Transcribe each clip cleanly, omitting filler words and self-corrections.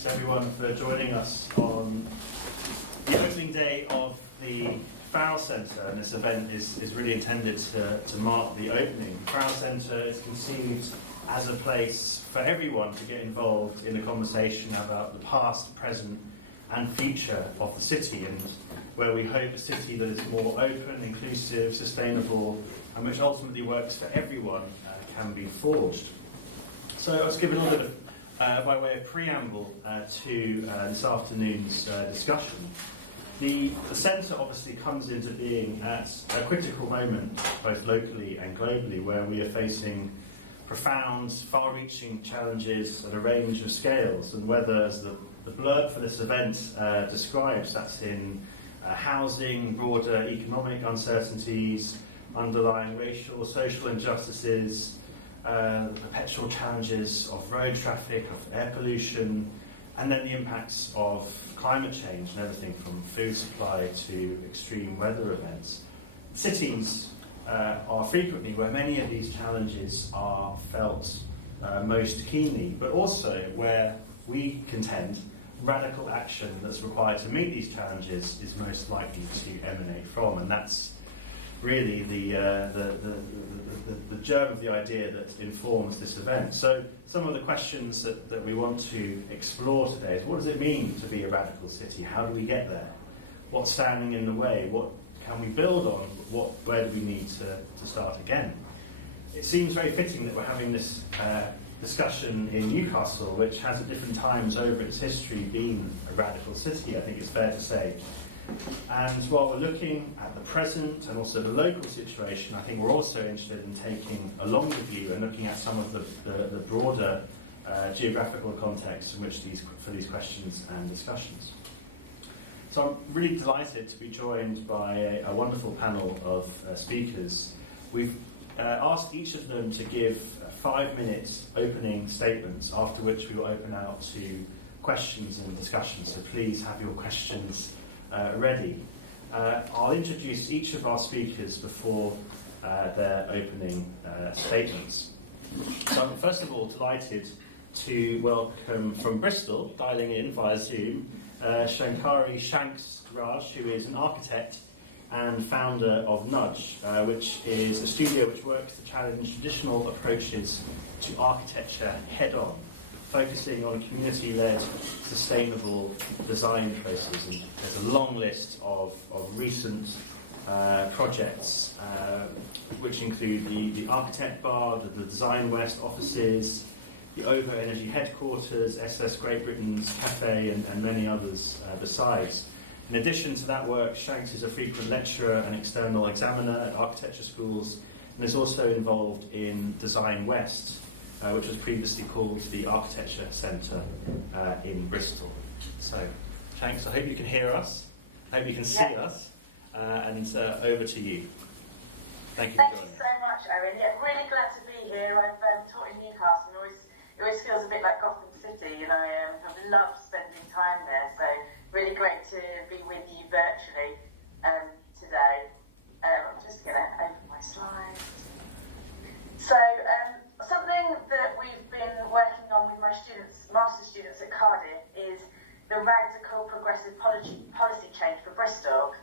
thanks everyone for joining us on the opening day of the Farrell Centre, and this event is really intended to mark the opening. The Farrell Centre is conceived as a place for everyone to get involved in a conversation about the past, present and future of the city, and where we hope a city that is more open, inclusive, sustainable and which ultimately works for everyone can be forged. So let's give a little bit of, by way of preamble to this afternoon's discussion. The centre obviously comes into being at a critical moment, both locally and globally, where we are facing profound, far-reaching challenges at a range of scales, and whether, as the blurb for this event describes, that's in housing, broader economic uncertainties, underlying racial, social injustices, perpetual challenges of road traffic, of air pollution, and then the impacts of climate change and everything from food supply to extreme weather events. Cities are frequently where many of these challenges are felt most keenly, but also where we contend radical action that's required to meet these challenges is most likely to emanate from, and that's really the germ of the idea that informs this event. So some of the questions that we want to explore today is: what does it mean to be a radical city? How do we get there? What's standing in the way? What can we build on? Where do we need to start again? It seems very fitting that we're having this discussion in Newcastle, which has at different times over its history been a radical city, I think it's fair to say. And while we're looking at the present and also the local situation, I think we're also interested in taking a longer view and looking at some of the broader geographical contexts in which for these questions and discussions. So I'm really delighted to be joined by a wonderful panel of speakers. We've asked each of them to give 5-minute opening statements, after which we will open out to questions and discussions. So please have your questions ready. I'll introduce each of our speakers before their opening statements. So I'm first of all delighted to welcome from Bristol, dialing in via Zoom, Shankari Raj, who is an architect and founder of Nudge, which is a studio which works to challenge traditional approaches to architecture head-on, focusing on community-led, sustainable design processes. And there's a long list of recent projects, which include the Architect Bar, the Design West offices, the OVO Energy headquarters, SS Great Britain's Cafe, and many others besides. In addition to that work, Shanks is a frequent lecturer and external examiner at architecture schools, and is also involved in Design West, which was previously called the Architecture Centre in Bristol. So, Shanks, I hope you can hear us, I hope you can see us, and over to you. Thank you for joining. Thank you so much, Owen. Yeah, really glad to be here. I've taught in Newcastle, and it always feels a bit like Gotham City, and I've loved spending time there, so really great to be with you virtually today. I'm just going to open my slides. So, something that we've been working on with my master's students at Cardiff is the radical progressive policy change for Bristol.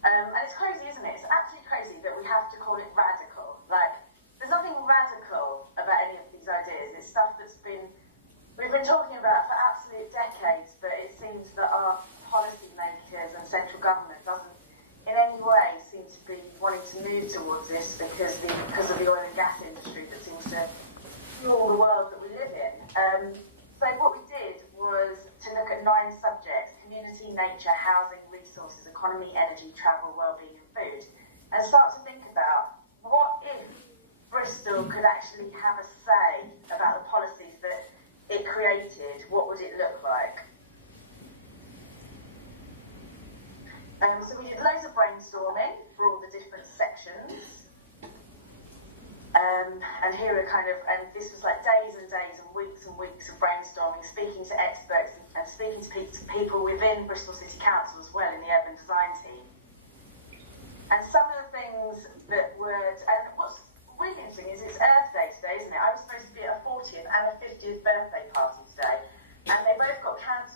And it's crazy, isn't it? It's absolutely crazy that we have to call it radical. Like, there's nothing radical about any of these ideas. It's stuff we've been talking about for absolute decades, but it seems that our policymakers and central government doesn't in any way seem to be wanting to move towards this because of the oil and gas industry that seems to fuel the world that we live in. So what we did was to look at 9 subjects: community, nature, housing, resources, economy, energy, travel, wellbeing and food, and start to think about what if Bristol could actually have a say about the policies that it created. What would it look like? So we did loads of brainstorming for all the different sections, and here are and this was like days and days and weeks of brainstorming, speaking to experts and speaking to people within Bristol City Council as well in the urban design team. And some of the things that and what's really interesting is it's Earth Day today, isn't it? I was supposed to be at a 40th and a 50th birthday party today, and they both got cancelled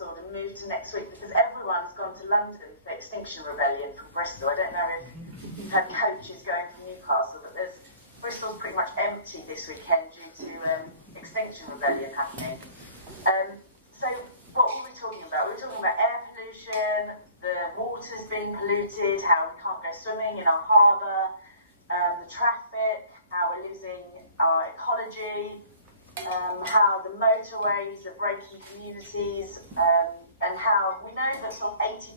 London for Extinction Rebellion from Bristol. I don't know if you've had coaches going from Newcastle, but Bristol's pretty much empty this weekend due to Extinction Rebellion happening. So what were we talking about? We were talking about air pollution, the water's being polluted, how we can't go swimming in our harbour, the traffic, how we're losing our ecology, how the motorways are breaking communities, and how we know that sort of 80%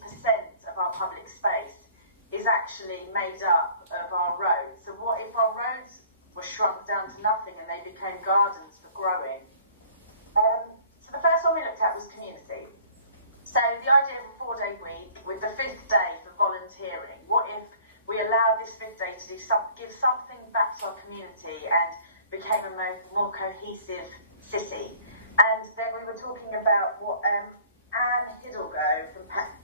of our public space is actually made up of our roads. So what if our roads were shrunk down to nothing and they became gardens for growing? So the first one we looked at was community. So the idea of a 4-day week with the 5th day for volunteering. What if we allowed this 5th day to give something back to our community and became a more cohesive city? And then we were talking about what Anne Hidalgo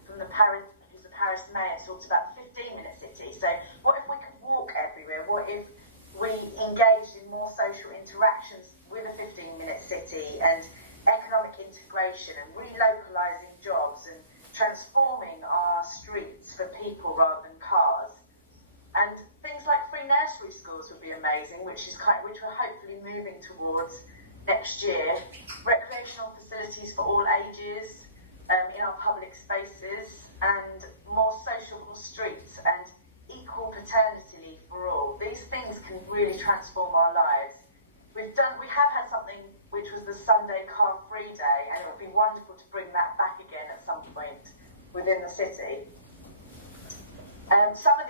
from the Paris, who's the Paris mayor, talked about the 15-minute city. So what if we could walk everywhere? What if we engaged in more social interactions with a 15-minute city and economic integration and relocalising jobs and transforming our streets for people rather than cars? And things like free nursery schools would be amazing, which we're hopefully moving towards next year. Recreational facilities for all ages in our public spaces, and more sociable streets and equal paternity leave for all. These things can really transform our lives. We have had something which was the Sunday car-free day, and it would be wonderful to bring that back again at some point within the city. Some of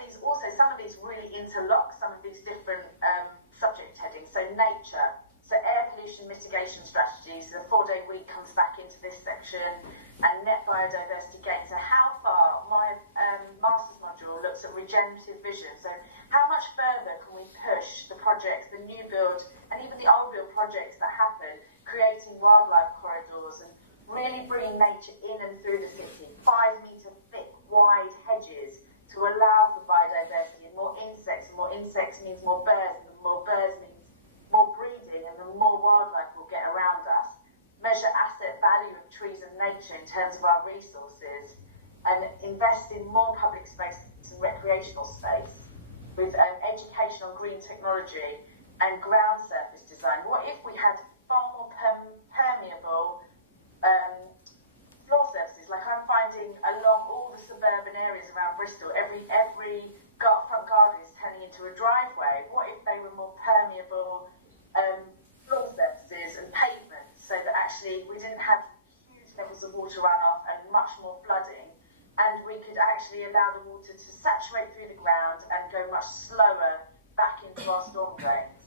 these really interlock some of these different subject headings. So nature, so air pollution mitigation strategies. The 4-day week comes back into this section, and net biodiversity gain. So how far? My master's module looks at regenerative vision. So how much further can we push the projects, the new build, and even the old build projects that happen, creating wildlife corridors and really bringing nature in and through the city, 5-metre thick, wide hedges to allow for biodiversity and more insects. And more insects means more birds, and more birds means more breeding, and the more wildlife will get around us. Measure asset value of trees and nature in terms of our resources, and invest in more public space and recreational space with education on green technology and ground surface design. What if we had far more permeable floor surfaces? Like I'm finding along all the suburban areas around Bristol, every front garden is turning into a driveway. What if they were more permeable floor surfaces and pavements, so that actually we didn't have huge levels of water runoff and much more flooding, and we could actually allow the water to saturate through the ground and go much slower back into our storm drains.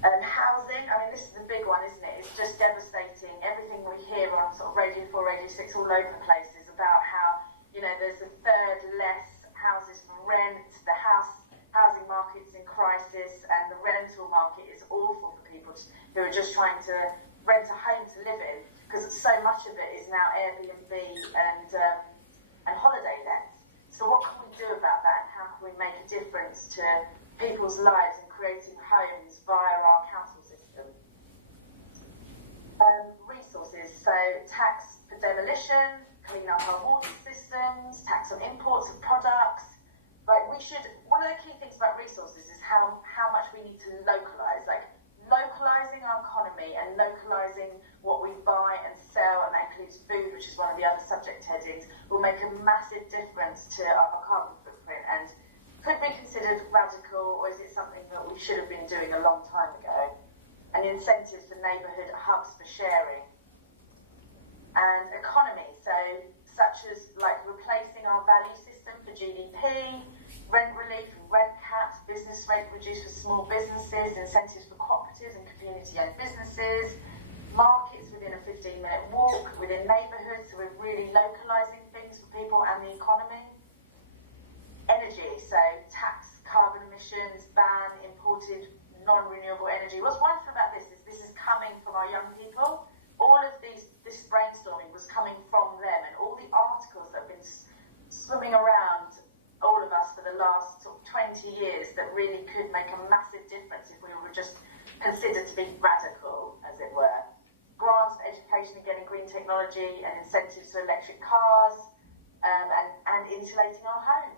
And housing, I mean, this is the big one, isn't it? It's just devastating. Everything we hear on sort of Radio 4, Radio 6, all over the place is about how, there's a third less houses for rent, the housing market's in crisis, and the rental market is awful for people who are just trying to rent a home to live in, because so much of it is now Airbnb and holiday lets. So what can we do about that, and how can we make a difference to people's lives and creating homes via our council system? Resources, so tax for demolition, clean up our water systems, tax on imports of products. One of the key things about resources is how much we need to localise, like localising our economy and localising what we buy and sell, and that includes food, which is one of the other subject headings, will make a massive difference to our carbon footprint, and could be considered radical, or is it something that we should have been doing a long time ago? And incentives for neighbourhood hubs for sharing. And economy, such as like replacing our value system for GDP, rent relief and rent caps, business rate reduced for small businesses, incentives for cooperatives and community-owned businesses, markets within a 15-minute walk, within neighbourhoods, so we're really localising things for people and the economy. Energy, so tax carbon emissions, ban imported non-renewable energy. What's wonderful about this is coming from our young people. All of this brainstorming was coming from them, and all the articles that have been swimming around all of us for the last sort of 20 years that really could make a massive difference if we were just considered to be radical, as it were. Grants for education and getting green technology and incentives for electric cars, and insulating our homes.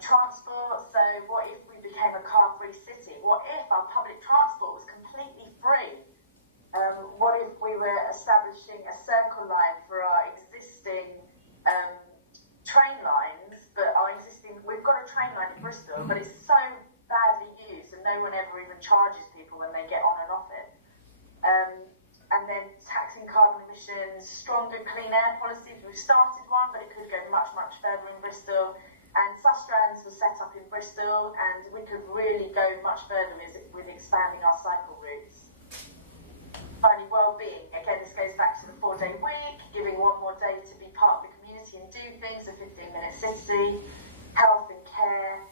Transport, so what if we became a car-free city? What if our public transport was completely free? What if we were establishing a circle line for our existing train lines, but we've got a train line in Bristol, but it's so badly used and no one ever even charges people when they get on and off it. And then taxing carbon emissions, stronger clean air policies. We've started one, but it could go much, much further in Bristol. And Sustrans was set up in Bristol, and we could really go much further with expanding our cycle routes. Finally, well-being. Again, this goes back to the 4-day week, giving one more day to be part of the community and do things, a 15-minute city, health and care,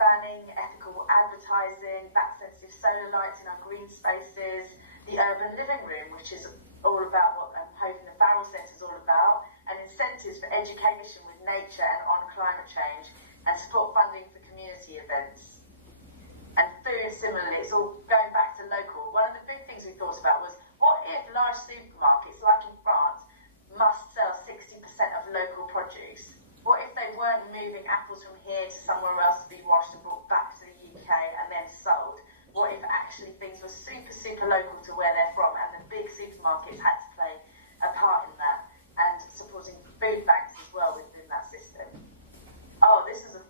banning ethical advertising, back-sensitive solar lights in our green spaces, the urban living room, which is all about what I'm hoping the Farrell Centre is all about, and incentives for education with nature and on climate change, and support funding for community events. And food, similarly, it's all going back to local. One of the big things we thought about was, what if large supermarkets, like in France, must sell 60% of local produce? What if they weren't moving apples from here to somewhere else to be washed and brought back to the UK and then sold? What if actually things were super, super local to where they're from, and the big supermarkets had to play a part in that, and supporting food banks as well within that system? Oh, this is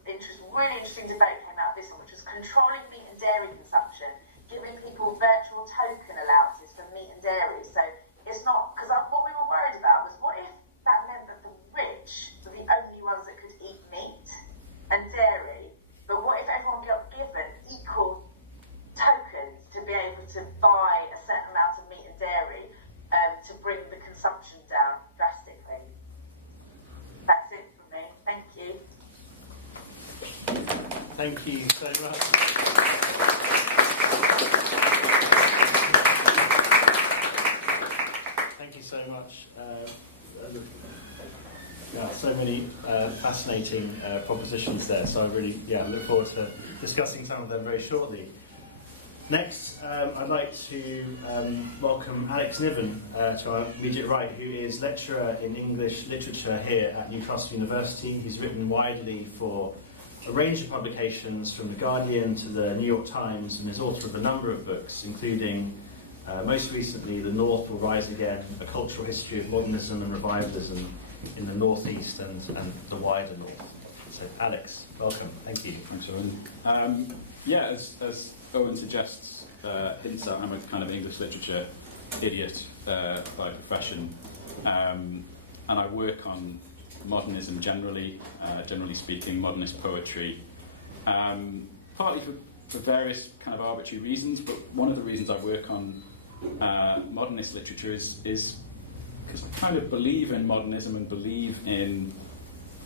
really interesting debate came out of this one, which was controlling meat and dairy consumption, giving people virtual token allowances for meat and dairy. So it's not, because what we were worried about was, what if that meant that the rich were the only ones that could eat meat and dairy, but what if everyone got given equal tokens to be able to buy a certain amount of meat and dairy to bring the consumption down drastically? That's it from me. Thank you. Thank you so much. Thank you so much. So many fascinating propositions there. So I really, look forward to discussing some of them very shortly. Next, I'd like to welcome Alex Niven to our immediate right, who is lecturer in English literature here at Newcastle University. He's written widely for a range of publications, from The Guardian to the New York Times, and is author of a number of books, including most recently The North Will Rise Again, A Cultural History of Modernism and Revivalism in the Northeast and the wider North. So Alex, welcome. Thank you. Thanks, Owen. As Owen suggests, hints at, I'm a kind of English literature idiot by profession, and I work on modernism generally speaking, modernist poetry, partly for various kind of arbitrary reasons, but one of the reasons I work on modernist literature is because I kind of believe in modernism and believe in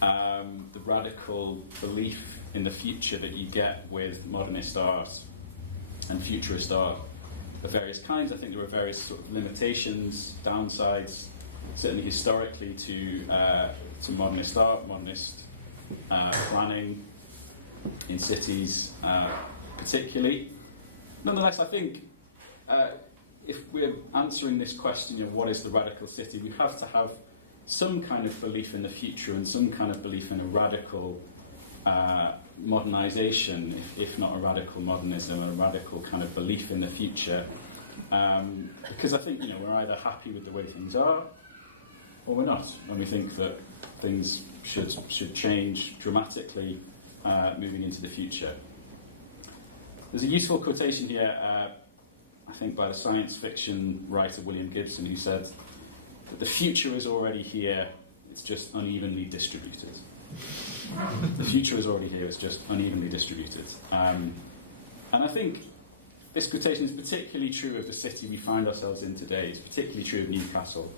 the radical belief in the future that you get with modernist art and futurist art of various kinds. I think there are various sort of limitations, downsides, certainly historically to modernist art, modernist planning in cities particularly. Nonetheless, I think if we're answering this question of what is the radical city, we have to have some kind of belief in the future and some kind of belief in a radical modernisation, if not a radical modernism, a radical kind of belief in the future. Because I think we're either happy with the way things are, or we're not, when we think that things should change dramatically moving into the future. There's a useful quotation here, I think, by the science fiction writer William Gibson, who said that the future is already here, it's just unevenly distributed. The future is already here, it's just unevenly distributed. And I think this quotation is particularly true of the city we find ourselves in today. It's particularly true of Newcastle.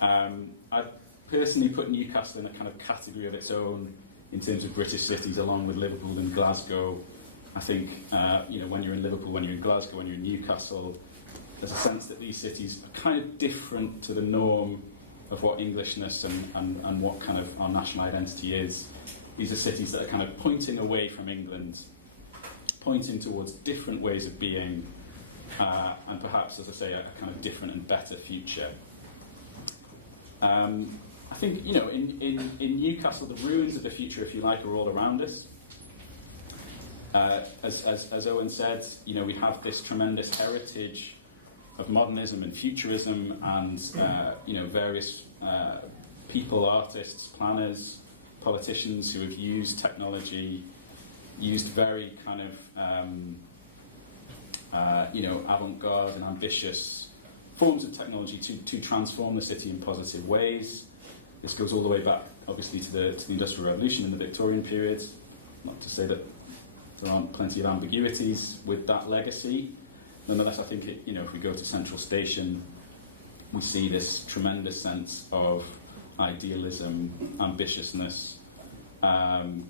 I personally put Newcastle in a kind of category of its own in terms of British cities, along with Liverpool and Glasgow. I think, when you're in Liverpool, when you're in Glasgow, when you're in Newcastle, there's a sense that these cities are kind of different to the norm of what Englishness and what kind of our national identity is. These are cities that are kind of pointing away from England, pointing towards different ways of being, and perhaps, as I say, a kind of different and better future. I think, in Newcastle, the ruins of the future, if you like, are all around us. As Owen said, we have this tremendous heritage of modernism and futurism, and various people, artists, planners, politicians who have used technology, used very kind of avant-garde and ambitious forms of technology to transform the city in positive ways. This goes all the way back, obviously, to the Industrial Revolution in the Victorian period. Not to say that there aren't plenty of ambiguities with that legacy. Nonetheless, I think if we go to Central Station, we see this tremendous sense of idealism, ambitiousness,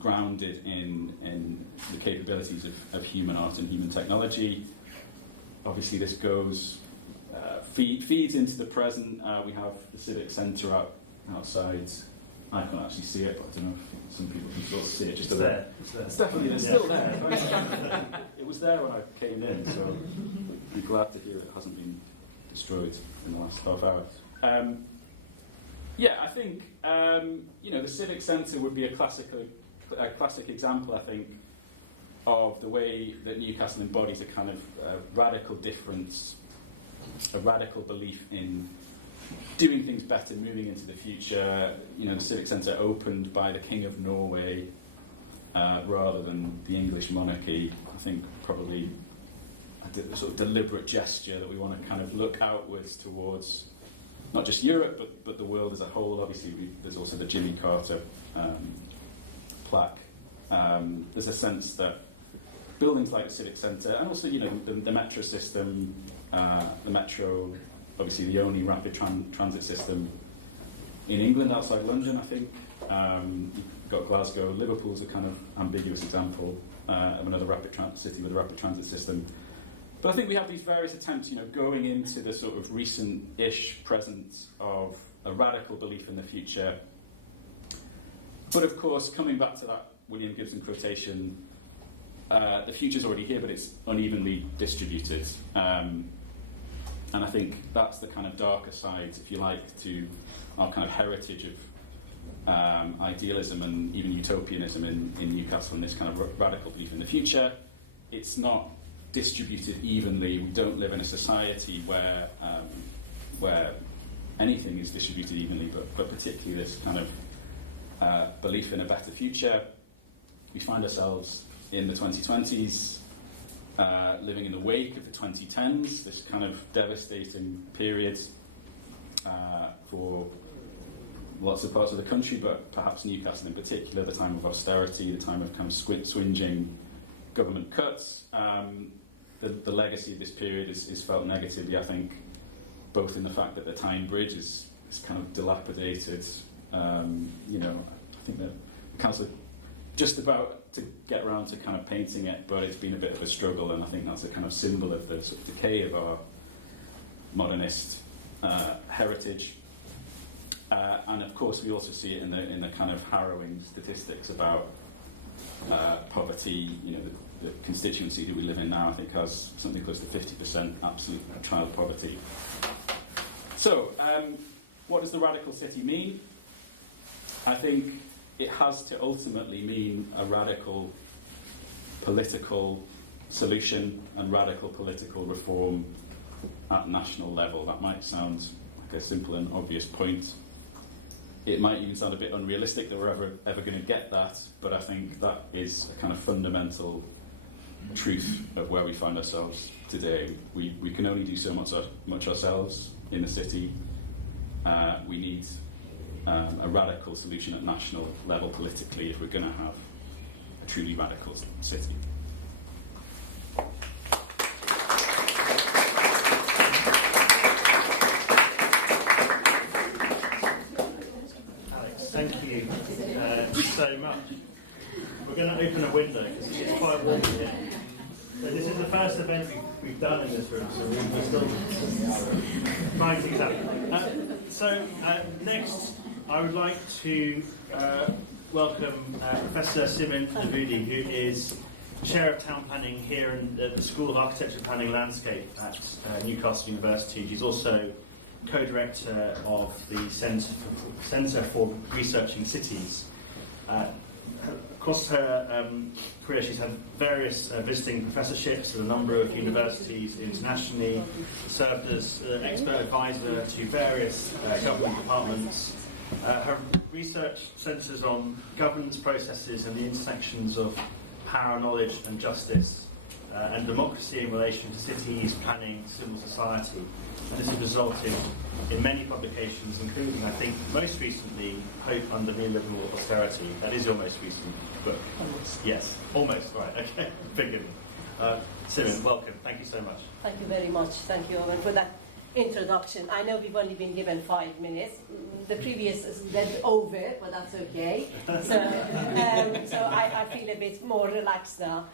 grounded in the capabilities of human art and human technology. Obviously, this goes feeds into the present. We have the Civic Centre outside. I can't actually see it, but I don't know if some people can sort of see it. It's there. It's definitely still there. It was there when I came in, so I'm glad to hear it hasn't been destroyed in the last half hour. I think the Civic Centre would be a classic example, I think, of the way that Newcastle embodies a kind of radical difference, a radical belief in doing things better, moving into the future. The Civic Centre opened by the King of Norway rather than the English monarchy. I think probably a sort of deliberate gesture that we want to kind of look outwards towards not just Europe, but the world as a whole. Obviously, there's also the Jimmy Carter plaque. There's a sense that buildings like the Civic Centre, and also the metro system, the metro, obviously the only rapid transit system in England outside London, I think. You've got Glasgow. Liverpool's a kind of ambiguous example of another city with a rapid transit system. But I think we have these various attempts, going into the sort of recent-ish presence of a radical belief in the future. But of course, coming back to that William Gibson quotation, the future's already here, but it's unevenly distributed. And I think that's the kind of darker side, if you like, to our kind of heritage of idealism and even utopianism in Newcastle, and this kind of radical belief in the future. It's not distributed evenly. We don't live in a society where anything is distributed evenly, but particularly this kind of belief in a better future. We find ourselves in the 2020s, living in the wake of the 2010s, this kind of devastating period for lots of parts of the country, but perhaps Newcastle in particular, the time of austerity, the time of kind of swinging government cuts. The legacy of this period is felt negatively, I think, both in the fact that the Tyne Bridge is kind of dilapidated. I think the council are just about to get around to kind of painting it, but it's been a bit of a struggle, and I think that's a kind of symbol of the sort of decay of our modernist heritage. And of course, we also see it in the kind of harrowing statistics about poverty. The constituency that we live in now, I think, has something close to 50% absolute child poverty. So, what does the radical city mean? I think it has to ultimately mean a radical political solution and radical political reform at national level. That might sound like a simple and obvious point. It might even sound a bit unrealistic that we're ever going to get that, but I think that is a kind of fundamental truth of where we find ourselves today. We can only do so much ourselves in the city. We need a radical solution at national level politically if we're going to have a truly radical city. Alex, thank you so much. We're going to open a window because it's quite warm here. So this is the first event we've done in this room, so we're still trying things out. Next, I would like to welcome Professor Simin Divoudi, who is Chair of Town Planning here in the School of Architecture, Planning and Landscape at Newcastle University. She's also co-director of the Centre for Researching Cities. Across her career, she's had various visiting professorships at a number of universities internationally, served as expert advisor to various government departments. Her research centres on governance processes and the intersections of power, knowledge and justice, and democracy in relation to cities, planning, civil society. And this has resulted in many publications, including, I think, most recently, Hope Under Neoliberal Austerity. That is your most recent book. Almost. Yes, almost, right, okay, forgive me. Simin, welcome, thank you so much. Thank you very much. Thank you, Owen, for that introduction. I know we've only been given 5 minutes. The previous is over, but that's okay. So I feel a bit more relaxed now.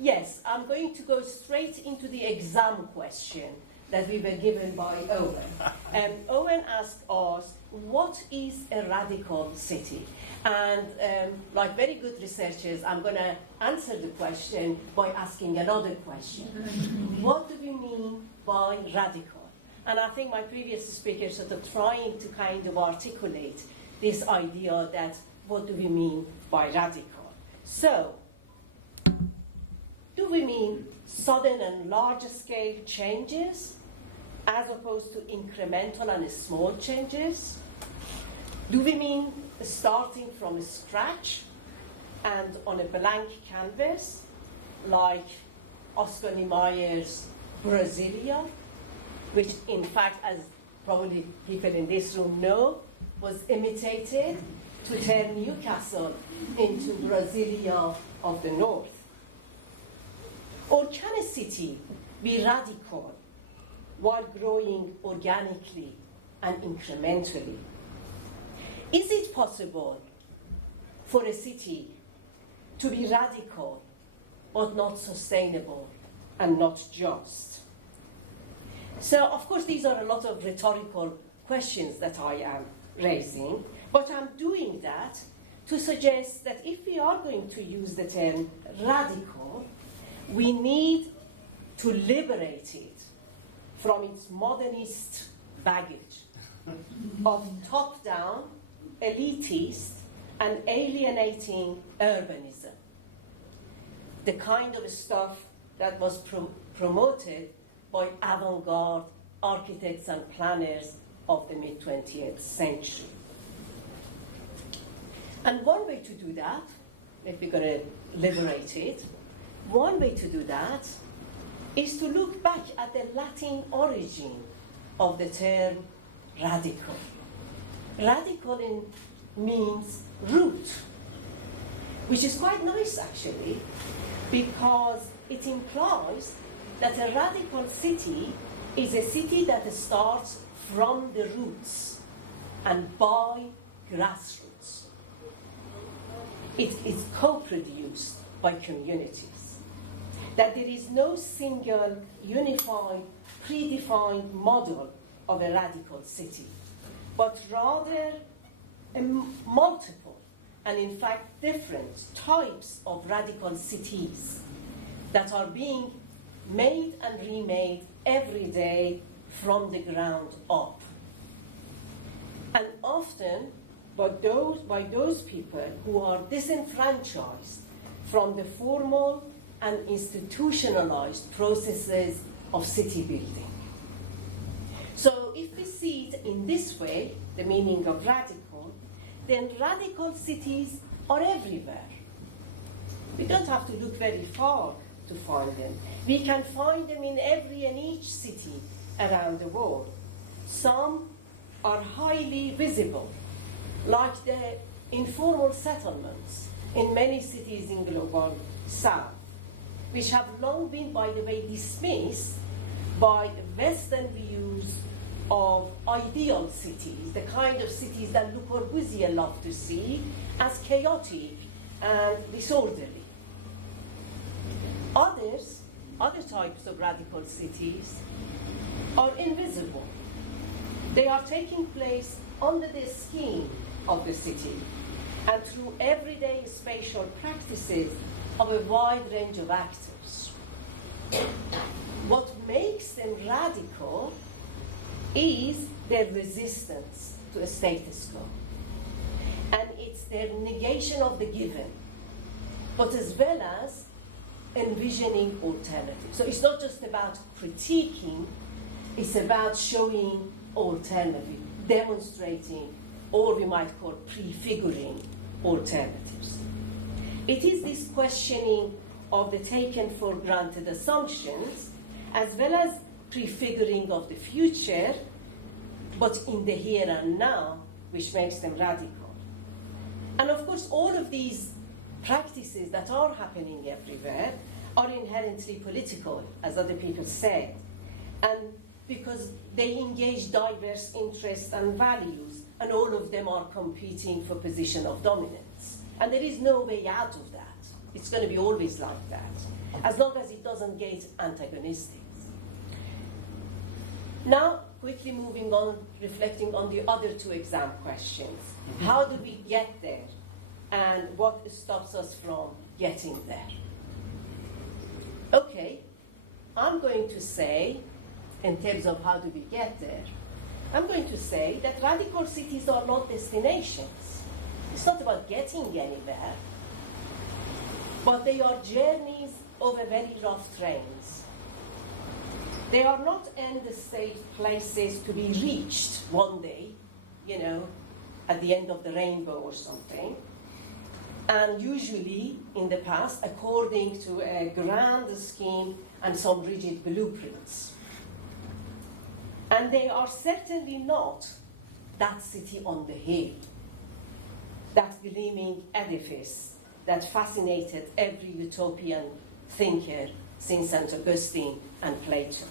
Yes, I'm going to go straight into the exam question that we were given by Owen. Owen asked us, what is a radical city? And like very good researchers, I'm going to answer the question by asking another question. What do we mean by radical? And I think my previous speakers sort of trying to kind of articulate this idea that what do we mean by radical? So, do we mean sudden and large-scale changes as opposed to incremental and small changes? Do we mean starting from scratch and on a blank canvas, like Oscar Niemeyer's Brasilia, which in fact, as probably people in this room know, was imitated to turn Newcastle into Brasilia of the North? Or can a city be radical while growing organically and incrementally? Is it possible for a city to be radical but not sustainable and not just? So, of course, these are a lot of rhetorical questions that I am raising, but I'm doing that to suggest that if we are going to use the term radical, we need to liberate it from its modernist baggage of top-down, elitist, and alienating urbanism. The kind of stuff that was promoted by avant-garde architects and planners of the mid-20th century. And one way to do that, if we're going to liberate it, one way to do that is to look back at the Latin origin of the term radical. Radical means root, which is quite nice actually, because it implies that a radical city is a city that starts from the roots and by grassroots. It is co-produced by communities. That there is no single, unified, predefined model of a radical city, but rather multiple and in fact different types of radical cities that are being made and remade every day from the ground up. And often by those people who are disenfranchised from the formal and institutionalized processes of city building. So if we see it in this way, the meaning of radical, then radical cities are everywhere. We don't have to look very far to find them. We can find them in every and each city around the world. Some are highly visible, like the informal settlements in many cities in global south, which have long been, by the way, dismissed by Western views of ideal cities, the kind of cities that Le Corbusier loved to see as chaotic and disorderly. Other types of radical cities are invisible. They are taking place under the skin of the city and through everyday spatial practices of a wide range of actors. What makes them radical is their resistance to a status quo. And it's their negation of the given, but as well as envisioning alternatives. So it's not just about critiquing, it's about showing alternative, demonstrating, or we might call prefiguring alternatives. It is this questioning of the taken for granted assumptions, as well as prefiguring of the future, but in the here and now, which makes them radical. And of course, all of these practices that are happening everywhere are inherently political, as other people said, and because they engage diverse interests and values, and all of them are competing for position of dominance. And there is no way out of that. It's going to be always like that, as long as it doesn't get antagonistic. Now, quickly moving on, reflecting on the other two exam questions. How do we get there? And what stops us from getting there? Okay, I'm going to say, in terms of how do we get there, I'm going to say that radical cities are not destinations. It's not about getting anywhere, but they are journeys over very rough trains. They are not end-state places to be reached one day, at the end of the rainbow or something. And usually, in the past, according to a grand scheme and some rigid blueprints. And they are certainly not that city on the hill, that gleaming edifice that fascinated every utopian thinker since St. Augustine and Plato.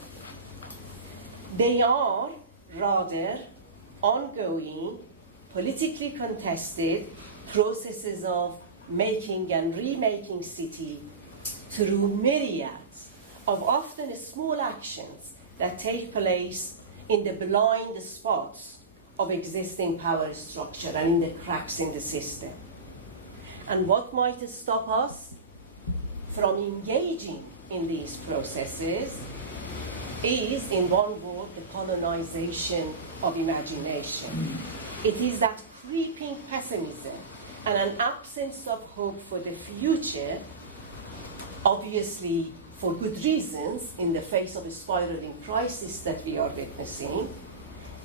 They are rather ongoing, politically contested processes of making and remaking city through myriads of often small actions that take place in the blind spots of existing power structure and in the cracks in the system. And what might stop us from engaging in these processes is, in one word, the colonization of imagination. It is that creeping pessimism and an absence of hope for the future, obviously for good reasons, in the face of a spiraling crisis that we are witnessing,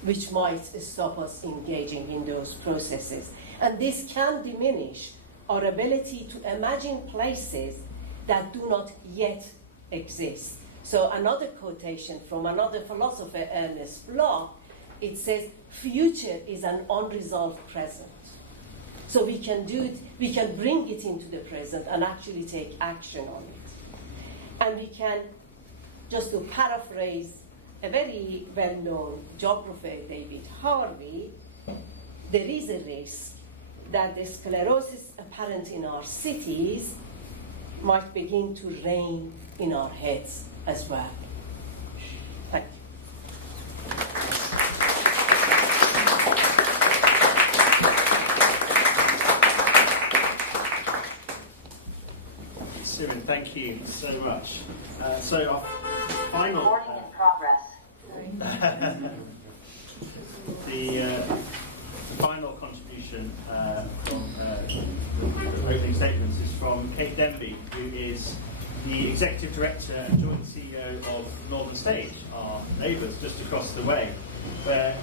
which might stop us engaging in those processes. And this can diminish our ability to imagine places that do not yet exist. So another quotation from another philosopher, Ernest Bloch, it says, future is an unresolved present. So we can bring it into the present and actually take action on it. And we can, just to paraphrase a very well-known geographer, David Harvey, there is a risk that the sclerosis apparent in our cities might begin to reign in our heads as well. Thank you. Simin, thank you so much. So our final... Recording in progress. The final contribution from the opening statements is from Kate Denby, who is the Executive Director and Joint CEO of Northern Stage, our neighbours just across the way, where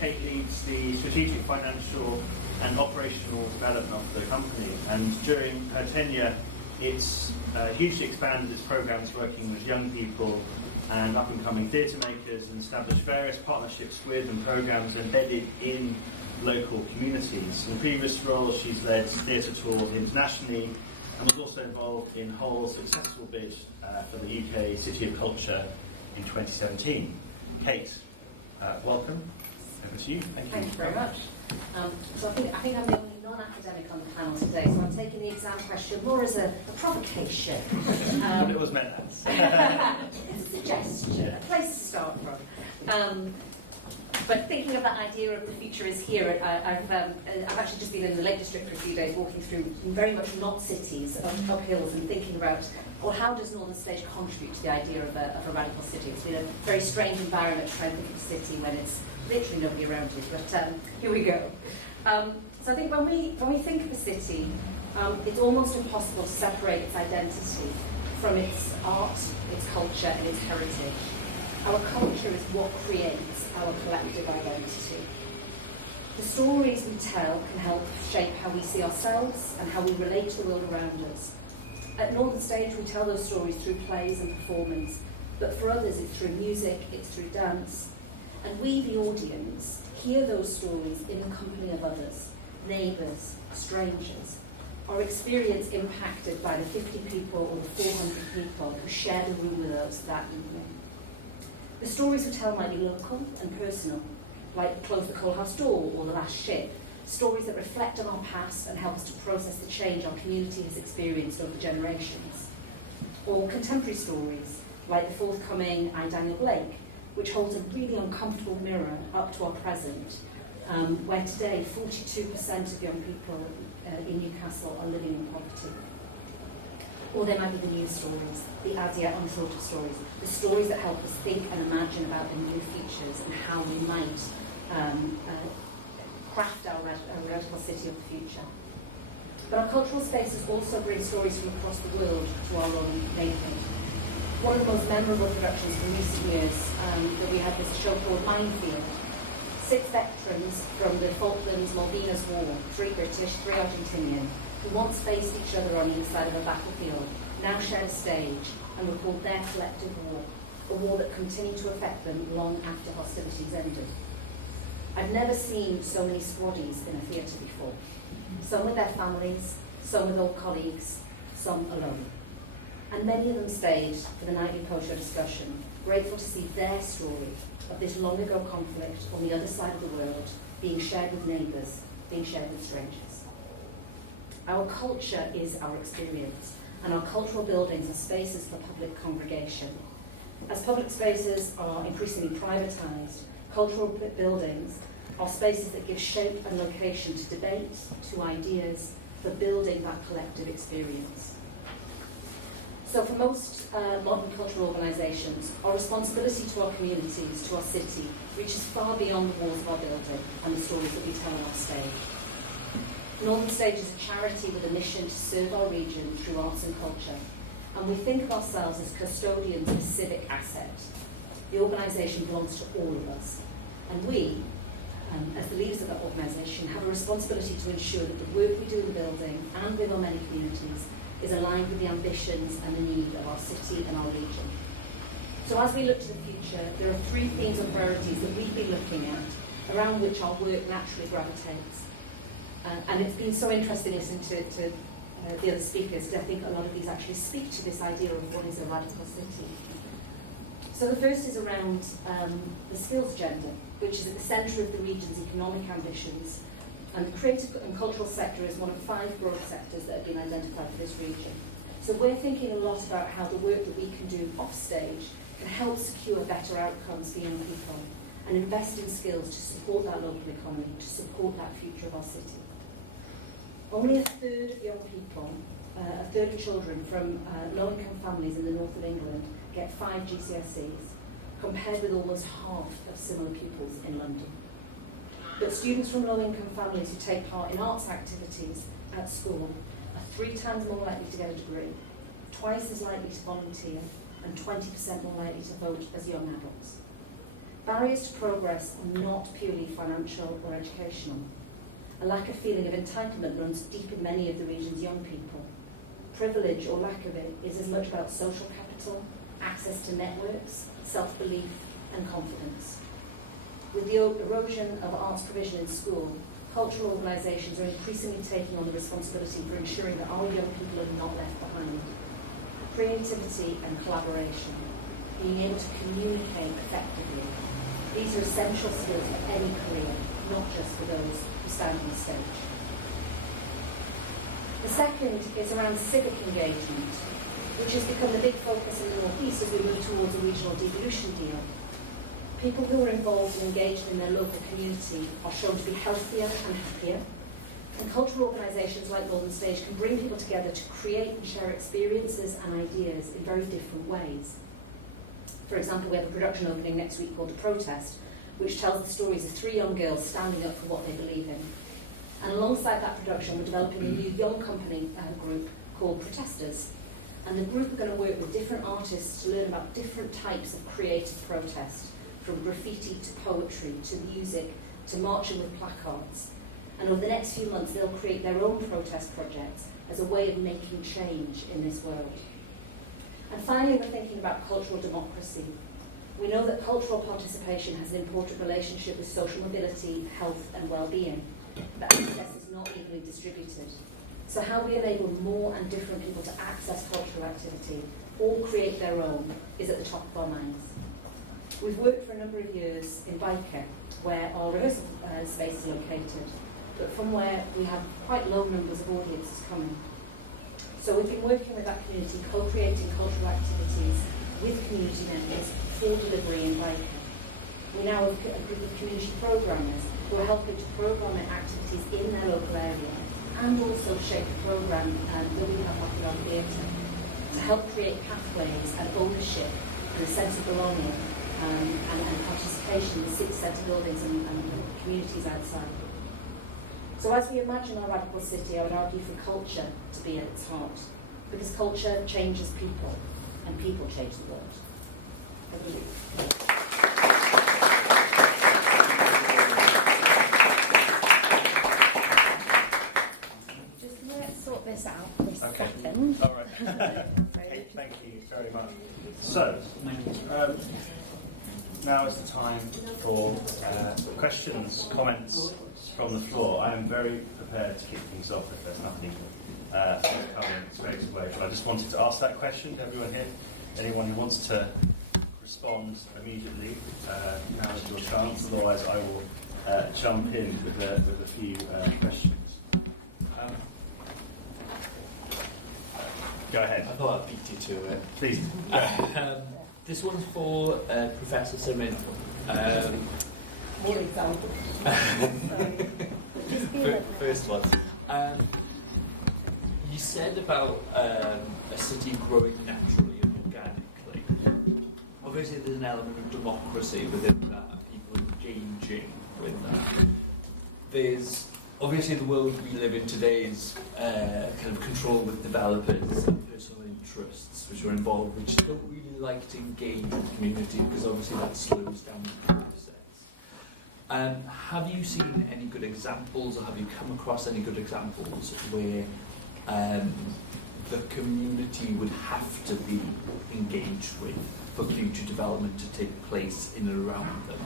Kate leads the strategic, financial and operational development of the company. And during her tenure, it's hugely expanded its programmes working with young people and up-and-coming theatre makers, and established various partnerships with and programmes embedded in local communities. In previous roles, she's led theatre tours internationally and was also involved in Hull's successful bid for the UK City of Culture in 2017. Kate, welcome. Over to you. Thank you. Thank you very much. So I think I'm the only non-academic on the panel today, so I'm taking the exam question more as a provocation. But it was meant as. It's a suggestion, a place to start from. But thinking of that idea of the future is here, I've actually just been in the Lake District for a few days, walking through very much not cities, up hills, and thinking about, well, how does Northern Stage contribute to the idea of a radical city? It's been a very strange environment to try and think of a city when it's literally nobody around it, but here we go. So I think when we think of a city, it's almost impossible to separate its identity from its art, its culture, and its heritage. Our culture is what creates our collective identity. The stories we tell can help shape how we see ourselves and how we relate to the world around us. At Northern Stage, we tell those stories through plays and performance, but for others it's through music, it's through dance. And we, the audience, hear those stories in the company of others, neighbours, strangers. Our experience impacted by the 50 people or the 400 people who shared a room with us that evening. The stories we tell might be local and personal, like Close the Coal House Door or The Last Ship, stories that reflect on our past and help us to process the change our community has experienced over generations. Or contemporary stories, like the forthcoming I'm Daniel Blake, which holds a really uncomfortable mirror up to our present, where today 42% of young people in Newcastle are living in poverty. Or there might be the news stories, the as yet unthought of stories, the stories that help us think and imagine about the new futures and how we might craft our radical city of the future. But our cultural spaces also bring stories from across the world to our own making. One of the most memorable productions from recent years that we had was a show called Minefield. 6 veterans from the Falklands Malvinas War, 3 British, 3 Argentinian, who once faced each other on either side of a battlefield, now shared a stage and recalled their collective war, a war that continued to affect them long after hostilities ended. I've never seen so many squaddies in a theatre before. Some with their families, some with old colleagues, some alone. And many of them stayed for the nightly post-show discussion, grateful to see their story of this long-ago conflict on the other side of the world being shared with neighbours, being shared with strangers. Our culture is our experience, and our cultural buildings are spaces for public congregation. As public spaces are increasingly privatised, cultural buildings are spaces that give shape and location to debate, to ideas, for building that collective experience. So for most modern cultural organisations, our responsibility to our communities, to our city, reaches far beyond the walls of our building and the stories that we tell on our stage. Northern Stage is a charity with a mission to serve our region through arts and culture, and we think of ourselves as custodians of a civic asset. The organisation belongs to all of us, and we, as the leaders of that organisation, have a responsibility to ensure that the work we do in the building and with our many communities is aligned with the ambitions and the need of our city and our region. So as we look to the future, there are 3 themes and priorities that we've been looking at, around which our work naturally gravitates. And it's been so interesting listening to the other speakers, because I think a lot of these actually speak to this idea of what is a radical city. So the first is around the skills agenda, which is at the centre of the region's economic ambitions. And the creative and cultural sector is one of 5 broad sectors that have been identified for this region. So we're thinking a lot about how the work that we can do off stage can help secure better outcomes for young people and invest in skills to support that local economy, to support that future of our city. Only a third of young people, a third of children from low-income families in the north of England get 5 GCSEs, compared with almost half of similar pupils in London. But students from low-income families who take part in arts activities at school are 3 times more likely to get a degree, twice as likely to volunteer, and 20% more likely to vote as young adults. Barriers to progress are not purely financial or educational. A lack of feeling of entitlement runs deep in many of the region's young people. Privilege or lack of it is as much about social capital, access to networks, self-belief, and confidence. With the erosion of arts provision in school, cultural organisations are increasingly taking on the responsibility for ensuring that our young people are not left behind. Creativity and collaboration, being able to communicate effectively. These are essential skills for any career, not just for those who stand on the stage. The second is around civic engagement, which has become the big focus in the North East as we move towards a regional devolution deal. People who are involved and engaged in their local community are shown to be healthier and happier. And cultural organisations like Golden Stage can bring people together to create and share experiences and ideas in very different ways. For example, we have a production opening next week called The Protest, which tells the stories of 3 young girls standing up for what they believe in. And alongside that production, we're developing a new young company group called Protesters. And the group are going to work with different artists to learn about different types of creative protest, from graffiti to poetry to music to marching with placards. And over the next few months, they'll create their own protest projects as a way of making change in this world. And finally, we're thinking about cultural democracy. We know that cultural participation has an important relationship with social mobility, health and well-being, but access is not equally distributed. So how we enable more and different people to access cultural activity or create their own is at the top of our minds. We've worked for a number of years in Byker, where our rehearsal space is located, but from where we have quite low numbers of audiences coming. So we've been working with that community, co-creating cultural activities with community members for delivery in Byker. We now have a group of community programmers who are helping to program their activities in their local area and also shape the programme that we have at our theatre to help create pathways and ownership and a sense of belonging and participation in the city centre buildings and communities outside. So as we imagine our radical city, I would argue for culture to be at its heart, because culture changes people and people change the world. Just let's sort this out for a second. All right. Okay, thank you very much. So, now is the time for questions, comments from the floor. I am very prepared to kick things off if there's nothing coming straight away. But I just wanted to ask that question to everyone here. Anyone who wants to respond immediately, now is your chance. Otherwise, I will jump in with a few questions. Go ahead. I thought I'd beat you to it. Please. This one's for Professor Simin. More examples. First one. You said about a city growing naturally and organically. Obviously, there's an element of democracy within that, people engaging with that. There's obviously the world we live in today is kind of controlled with developers and personal interests which are involved, which don't really like to engage with the community because obviously that slows down the process. Have you seen any good examples, or have you come across any good examples where the community would have to be engaged with for future development to take place in and around them?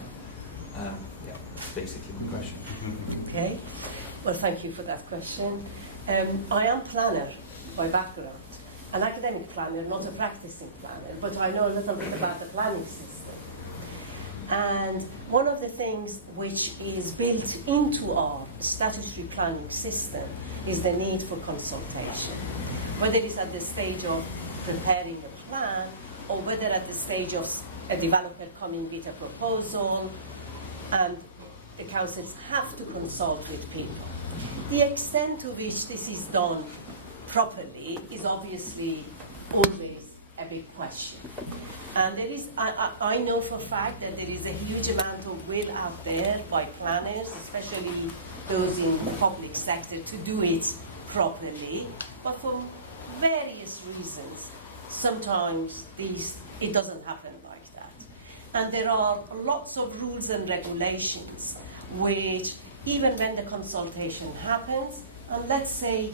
Yeah, that's basically my question. Okay. Well, thank you for that question. I am a planner by background, an academic planner, not a practicing planner, but I know a little bit about the planning system. And one of the things which is built into our statutory planning system is the need for consultation, whether it's at the stage of preparing a plan or whether at the stage of a developer coming with a proposal, and the councils have to consult with people. The extent to which this is done properly is obviously always a big question. And there is, I know for a fact that there is a huge amount of will out there by planners, especially those in the public sector, to do it properly. But for various reasons, sometimes it doesn't happen like that. And there are lots of rules and regulations which, even when the consultation happens, and let's say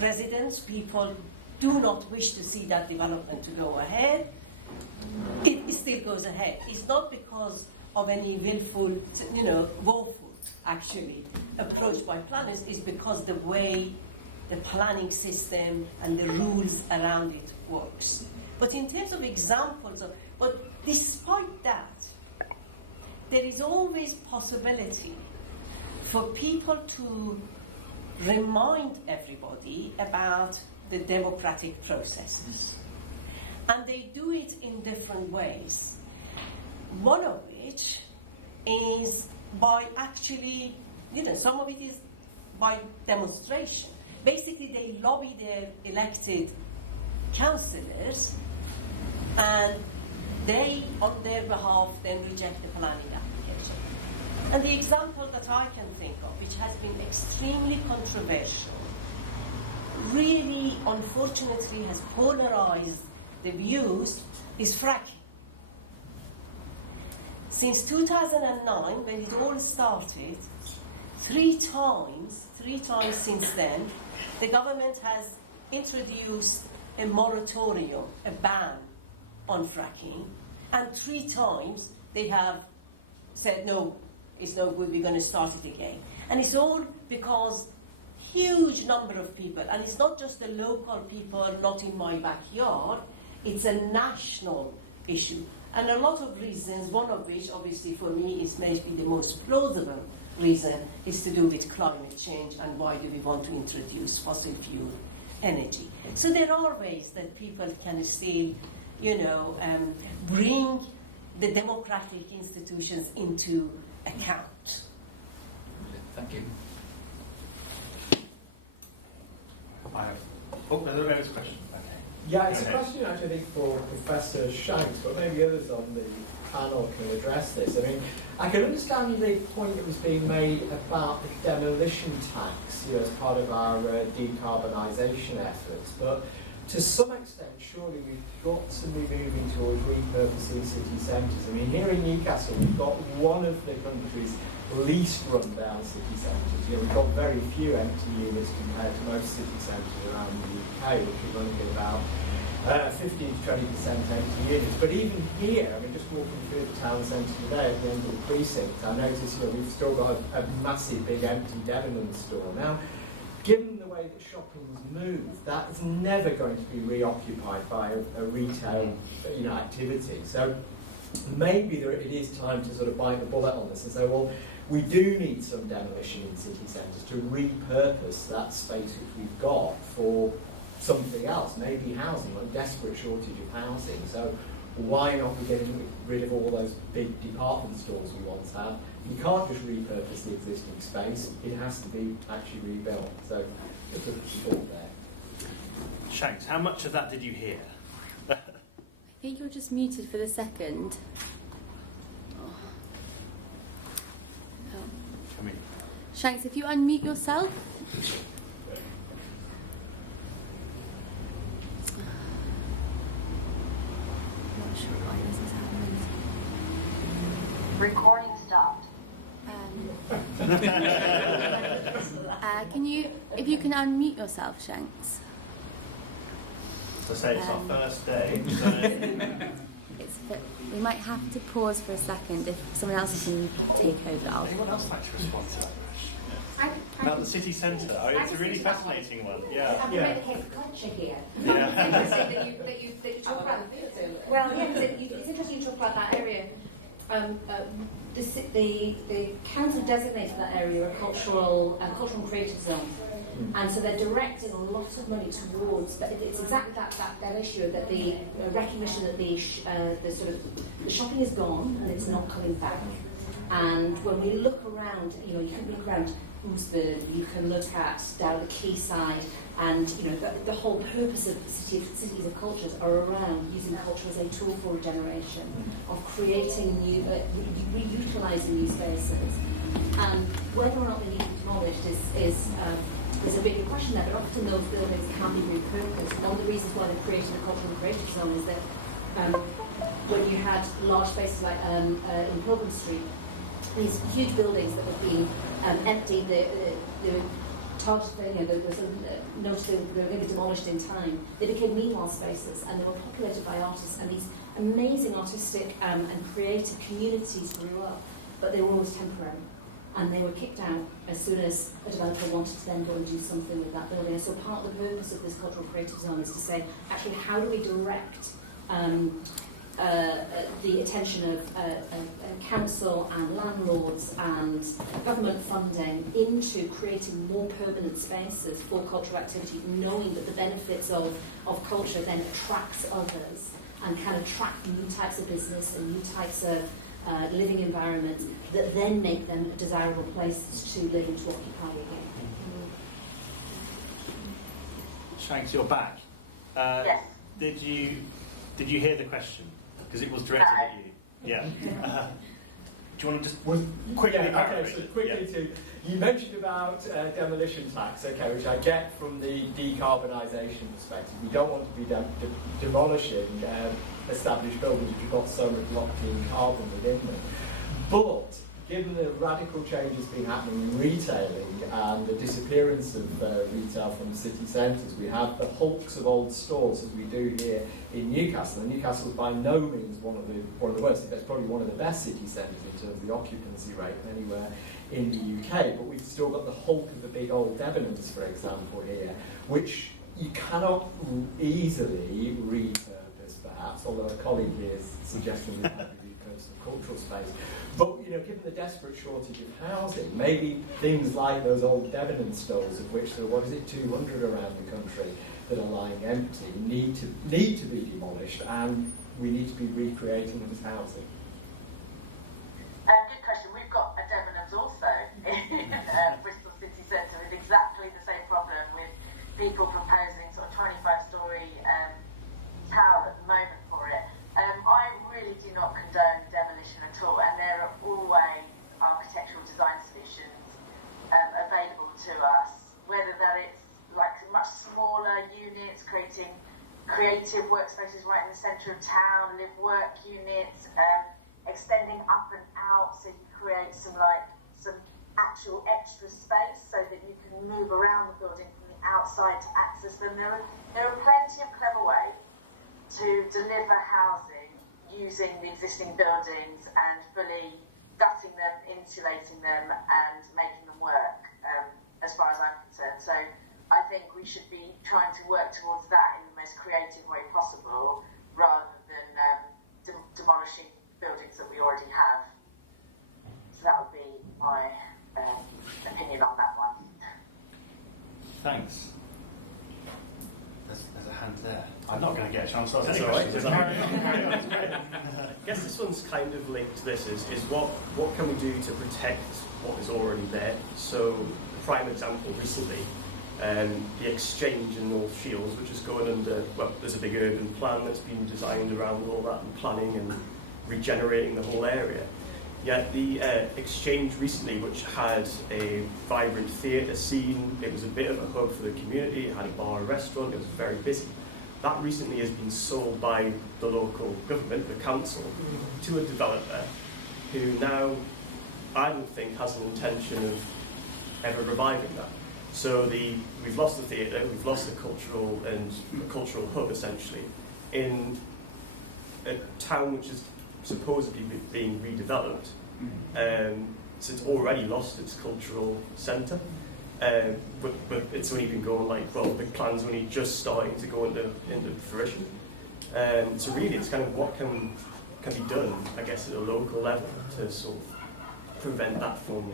residents, people do not wish to see that development to go ahead, it still goes ahead. It's not because of any woeful, actually, approach by planners. It's because the way the planning system and the rules around it works. But in terms of examples, but despite that, there is always possibility for people to remind everybody about the democratic processes. And they do it in different ways. One of which is by actually, some of it is by demonstration. Basically, they lobby their elected councillors, and they, on their behalf, then reject the planning application. And the example that I can think of, which has been extremely controversial, really, unfortunately, has polarized the views, is fracking. Since 2009, when it all started, three times since then, the government has introduced a moratorium, a ban on fracking, and 3 times they have said, no, it's no good, we're going to start it again. And it's all because huge number of people, and it's not just the local people, not in my backyard, it's a national issue. And a lot of reasons, one of which, obviously, for me, is maybe the most plausible reason, is to do with climate change and why do we want to introduce fossil fuel energy. So there are ways that people can still, bring the democratic institutions into account. Thank you. There is a question. Okay. Yeah, it's a question actually I think for Professor Shanks, but maybe others on the panel can address this. I mean, I can understand the point that was being made about the demolition tax, as part of our decarbonisation efforts, but to some extent, surely we've got to be moving towards repurposing city centres. I mean, here in Newcastle, we've got one of the country's least run-down city centres. We've got very few empty units compared to most city centres around the UK, which are running at about 15 to 20% empty units. But even here, I mean, just walking through the town centre today at the end of the precinct, I noticed we've still got a massive big empty Debenhams store. Now, given the way that shopping's moved, that is never going to be reoccupied by a retail activity. So maybe it is time to sort of bite the bullet on this and say, well, we do need some demolition in city centres to repurpose that space which we've got for something else, maybe housing, a desperate shortage of housing. So why not be getting rid of all those big department stores we once had? You can't just repurpose the existing space, it has to be actually rebuilt. So just a thought there. Shanks, how much of that did you hear? I think you're just muted for the second. Oh. Come in. Shanks, if you unmute yourself. Not sure why this is happening. Recording stopped. If you can unmute yourself, Shanks. So say it's our first day. So We might have to pause for a second. If someone else can take over, anyone else like to respond to that question? About the city centre. It's a really fascinating one. Yeah. I've made a case of culture here. Yeah. It's interesting that you talk about. Well, yeah, it's interesting you talk about that area. The council designated that area a cultural and creative zone, and so they're directing a lot of money towards. But it's exactly that issue, that the recognition that the shopping is gone and it's not coming back. And when we look around, you can look around Oosburn, you can look at down the quayside, and the whole purpose of cities of cultures are around using culture as a tool for regeneration, of creating new, reutilising new spaces. And whether or not they need to be demolished is a bigger question there, but often those buildings can be repurposed. One of the reasons why they created a cultural and creative zone is that when you had large spaces like in Pilgrim Street, these huge buildings that were being emptied, they were targeted, there was noticed they were going to be demolished in time. They became meanwhile spaces, and they were populated by artists, and these amazing artistic and creative communities grew up, but they were always temporary. And they were kicked out as soon as a developer wanted to then go and do something with that building. And so part of the purpose of this cultural creative zone is to say, actually, how do we direct the attention of council and landlords and government funding into creating more permanent spaces for cultural activity, knowing that the benefits of culture then attracts others, and can attract new types of business and new types of living environments that then make them desirable places to live and to occupy again. Shanks, you're back. Yes. Did you hear the question? Because it was directed at you. Yeah. Do you want to just quickly okay, so quickly you mentioned about demolition tax, okay, which I get from the decarbonisation perspective. We don't want to be demolishing established buildings which have got so much locked in carbon within them. But given the radical changes been happening in retailing and the disappearance of retail from city centres, we have the hulks of old stores as we do here in Newcastle. And Newcastle is by no means one of the worst. It's probably one of the best city centres in terms of the occupancy rate anywhere in the UK. But we've still got the hulk of the big old Debenhams, for example, here, which you cannot easily repurpose, perhaps. Although a colleague here is suggesting this might be repurposed of cultural space. But given the desperate shortage of housing, maybe things like those old Debenham stores, of which there are 200 around the country that are lying empty, need to be demolished, and we need to be recreating them as housing. Good question. We've got a Debenhams also in Bristol City Centre with exactly the same problem, with people proposing sort of 25-storey tower at the moment for it. I really do not condone demolition at all, and there are always architectural design solutions available to us, whether that it's like much smaller units, creating creative workspaces right in the centre of town, live-work units, extending up and out so you create some actual extra space so that you can move around the building from the outside to access them. There are plenty of clever ways to deliver housing using the existing buildings and fully gutting them, insulating them and making them work, as far as I'm concerned. So I think we should be trying to work towards that in the most creative way possible, rather than demolishing buildings that we already have. So that would be my opinion on that one. Thanks. There's a hand there. I'm not going to get a chance to ask any That's all right. questions. I guess this one's kind of linked to this, is what can we do to protect what is already there? So, a prime example recently, the Exchange in North Shields, which is going under, there's a big urban plan that's been designed around all that and planning and regenerating the whole area. Yet the Exchange recently, which had a vibrant theatre scene, it was a bit of a hub for the community, it had a bar, a restaurant, it was very busy. That recently has been sold by the local government, the council, to a developer who now, I don't think, has an intention of ever reviving that. So we've lost the theatre, we've lost the cultural hub essentially, in a town which is supposedly being redeveloped. So it's already lost its cultural centre. But it's only been going the plan's only just starting to go into fruition. So really it's kind of what can be done, I guess, at a local level to sort of prevent that from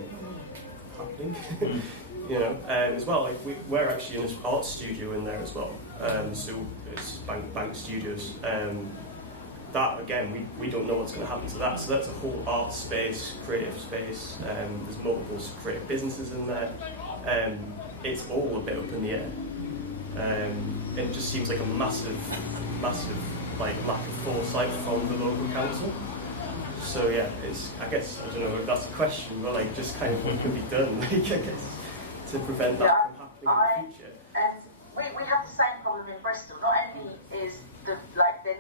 happening. As well, we're actually in an art studio in there as well. So it's Bank Studios. That again, we don't know what's going to happen to that. So that's a whole art space, creative space. There's multiple creative businesses in there. It's all a bit up in the air. It just seems like a massive lack of foresight from the local council. So yeah, I guess I don't know if that's a question, but just kind of what can be done, I guess, to prevent that from happening in the future. We have the same problem in Bristol. Not only is there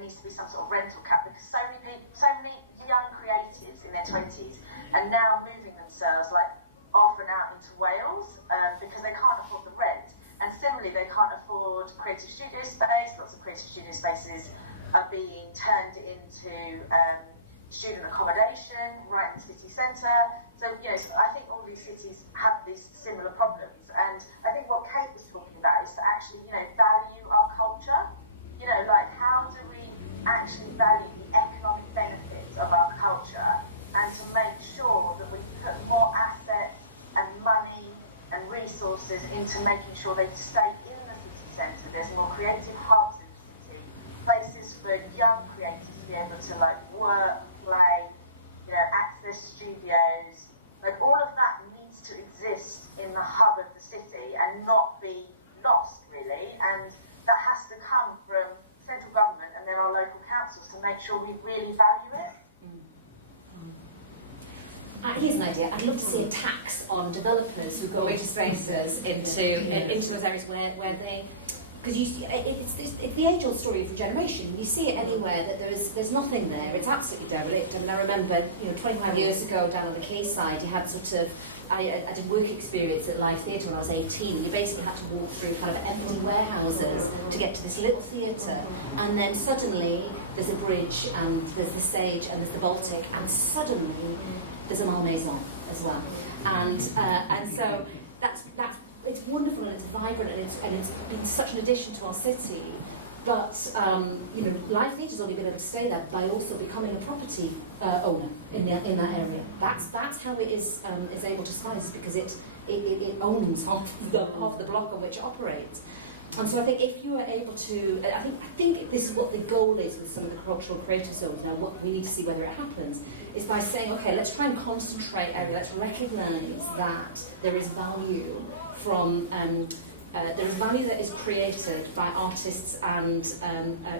needs to be some sort of rental cap, because so many young creatives in their 20s are now moving themselves off and out into Wales because they can't afford the rent. And similarly, they can't afford creative studio space. Lots of creative studio spaces are being turned into student accommodation right in the city centre. So, I think all these cities have these similar problems. And I think what Kate was talking about is to actually, value our culture. How do we actually value the economic benefits of our culture, and to make sure that we put more assets and money and resources into making sure they stay in the city centre. There's more creative hubs in the city, places for young creatives Wi-Fi, access studios, like all of that needs to exist in the hub of the city and not be lost, really. And that has to come from central government and then our local councils to make sure we really value it. Here's an idea. I'd love to see a tax on developers who go into spaces into those areas where they, because it's the age-old story of regeneration. You see it anywhere that there's nothing there. It's absolutely derelict. I mean, I remember 25 years ago down on the quayside, you had sort of I did work experience at Live Theatre when I was 18. You basically had to walk through kind of empty warehouses to get to this little theatre, and then suddenly there's a bridge and there's the stage and there's the Baltic, and suddenly there's a Malmaison as well, and so that's it's wonderful and it's vibrant and it's been such an addition to our city. But Live Theatre's only been able to stay there by also becoming a property owner in that area. That's how it is able to survive, is because it owns half the block on which it operates. And so I think if you are able to, I think this is what the goal is with some of the cultural creative zones now. What we need to see whether it happens is by saying, okay, let's try and concentrate area. Let's recognise that there is value from. There is value that is created by artists and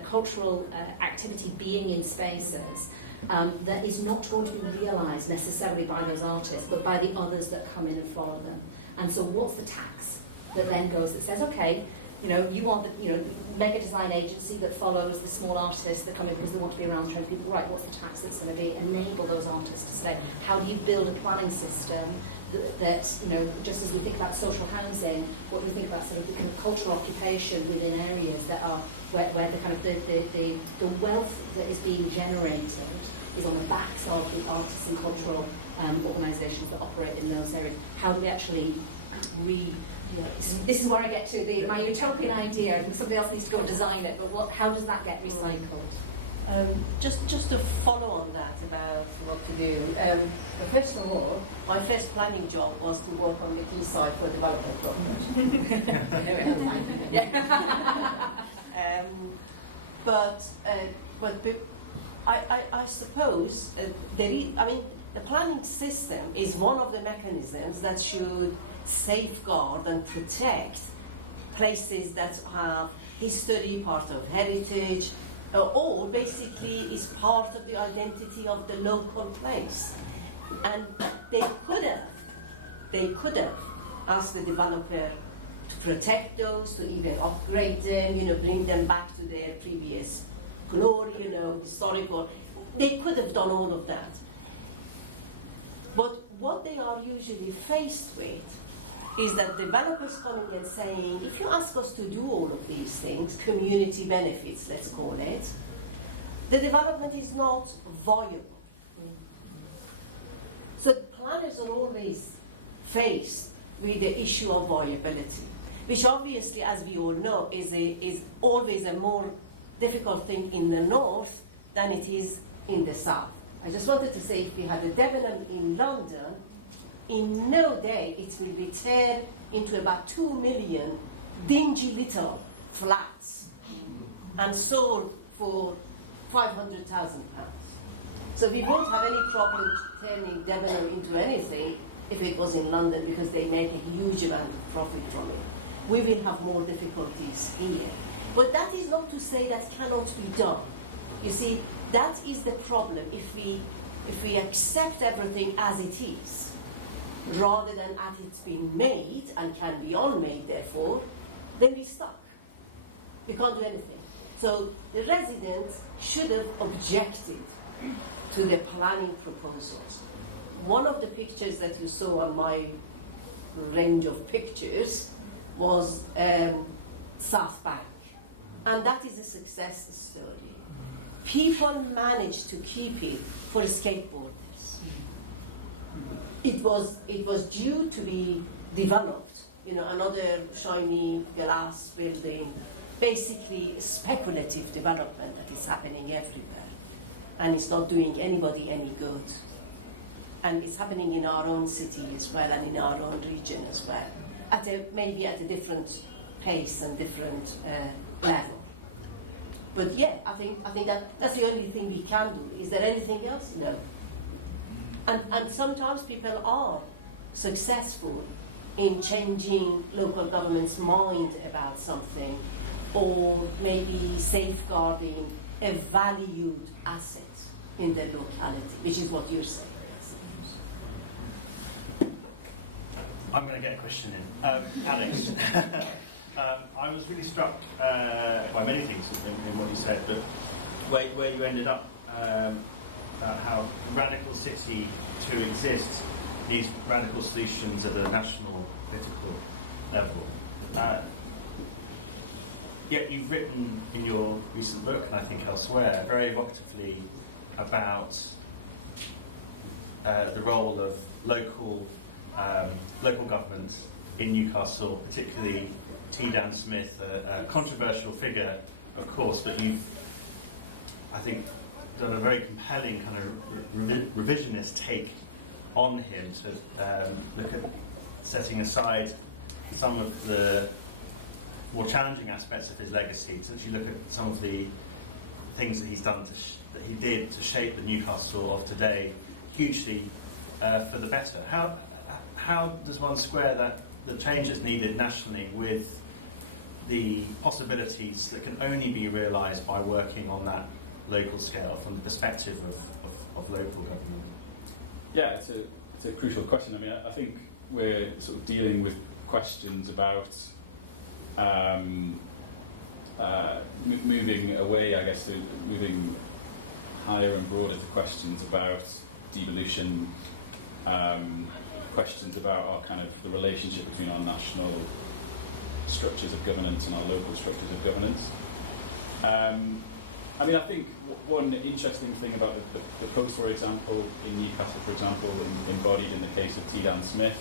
cultural activity being in spaces that is not going to be realised necessarily by those artists, but by the others that come in and follow them. And so what's the tax that then goes that says, okay, you want the mega design agency that follows the small artists that come in because they want to be around trade people, right, what's the tax that's going to be enable those artists to stay? How do you build a planning system that just as we think about social housing, what do we think about sort of the kind of cultural occupation within areas that are where the kind of the wealth that is being generated is on the backs of the artists and cultural organisations that operate in those areas. How do we actually this is where I get to my utopian idea. I think somebody else needs to go and design it, but how does that get recycled? Just to follow on that about what to do. First of all, my first planning job was to work on the quayside for development project. But I suppose the planning system is one of the mechanisms that should safeguard and protect places that have history, part of heritage, or basically is part of the identity of the local place. And they could have asked the developer to protect those, to even upgrade them, bring them back to their previous glory, historical. They could have done all of that. But what they are usually faced with is that developers coming and saying, if you ask us to do all of these things, community benefits, let's call it, the development is not viable. So planners are always faced with the issue of viability, which obviously, as we all know, is always a more difficult thing in the north than it is in the south. I just wanted to say, if we had a Debenham in London, in no day it will be turned into about 2 million dingy little flats and sold for £500,000. So we won't have any problem turning Debenham into anything if it was in London, because they make a huge amount of profit from it. We will have more difficulties here. But that is not to say that cannot be done. You see, that is the problem. If we accept everything as it is, rather than as it's been made and can be unmade, therefore, then we're stuck. We can't do anything. So the residents should have objected to the planning proposals. One of the pictures that you saw on my range of pictures was South Bank. And that is a success story. People managed to keep it for skateboarders. It was due to be developed, another shiny glass building, basically speculative development that is happening everywhere. And it's not doing anybody any good. And it's happening in our own city as well, and in our own region as well, maybe at a different pace and different level. But yeah, I think that's the only thing we can do. Is there anything else? No. And sometimes people are successful in changing local government's mind about something, or maybe safeguarding a valued asset in their locality, which is what you're saying. I'm going to get a question in. Alex, I was really struck by many things in what you said, but where you ended up, about how radical city to exist needs radical solutions at a national political level. Yet you've written in your recent book, and I think elsewhere, very evocatively about the role of local government in Newcastle, particularly T. Dan Smith, a controversial figure, of course, but you've, I think, done a very compelling kind of revisionist take on him to look at setting aside some of the more challenging aspects of his legacy, to actually look at some of the things that he's done, that he did to shape the Newcastle of today hugely for the better. How does one square that the changes needed nationally with the possibilities that can only be realised by working on that local scale from the perspective of local government? Yeah, it's a crucial question. I mean, I think we're sort of dealing with questions about moving away, I guess, to moving higher and broader to questions about devolution, questions about our kind of the relationship between our national structures of governance and our local structures of governance. I mean, I think one interesting thing about the post-war example in Newcastle, for example, embodied in the case of T. Dan Smith,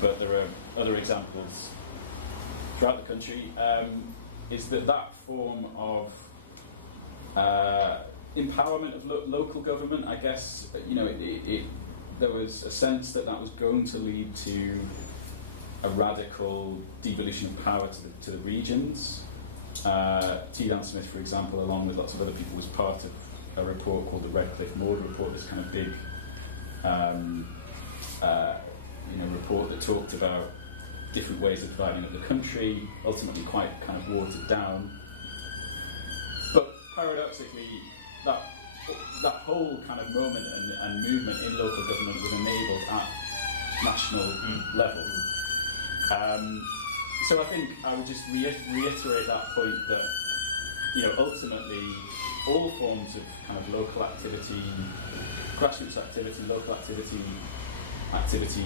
but there are other examples throughout the country, is that form of empowerment of local government, I guess, there was a sense that was going to lead to a radical devolution of power to the regions. T. Dan Smith, for example, along with lots of other people, was part of a report called the Redcliffe Maud report, this kind of big report that talked about different ways of dividing up the country, ultimately quite kind of watered down. But paradoxically, that whole kind of moment and movement in local government was enabled at national level. So I think I would just reiterate that point that, ultimately all forms of kind of local activity, grassroots activity, local activity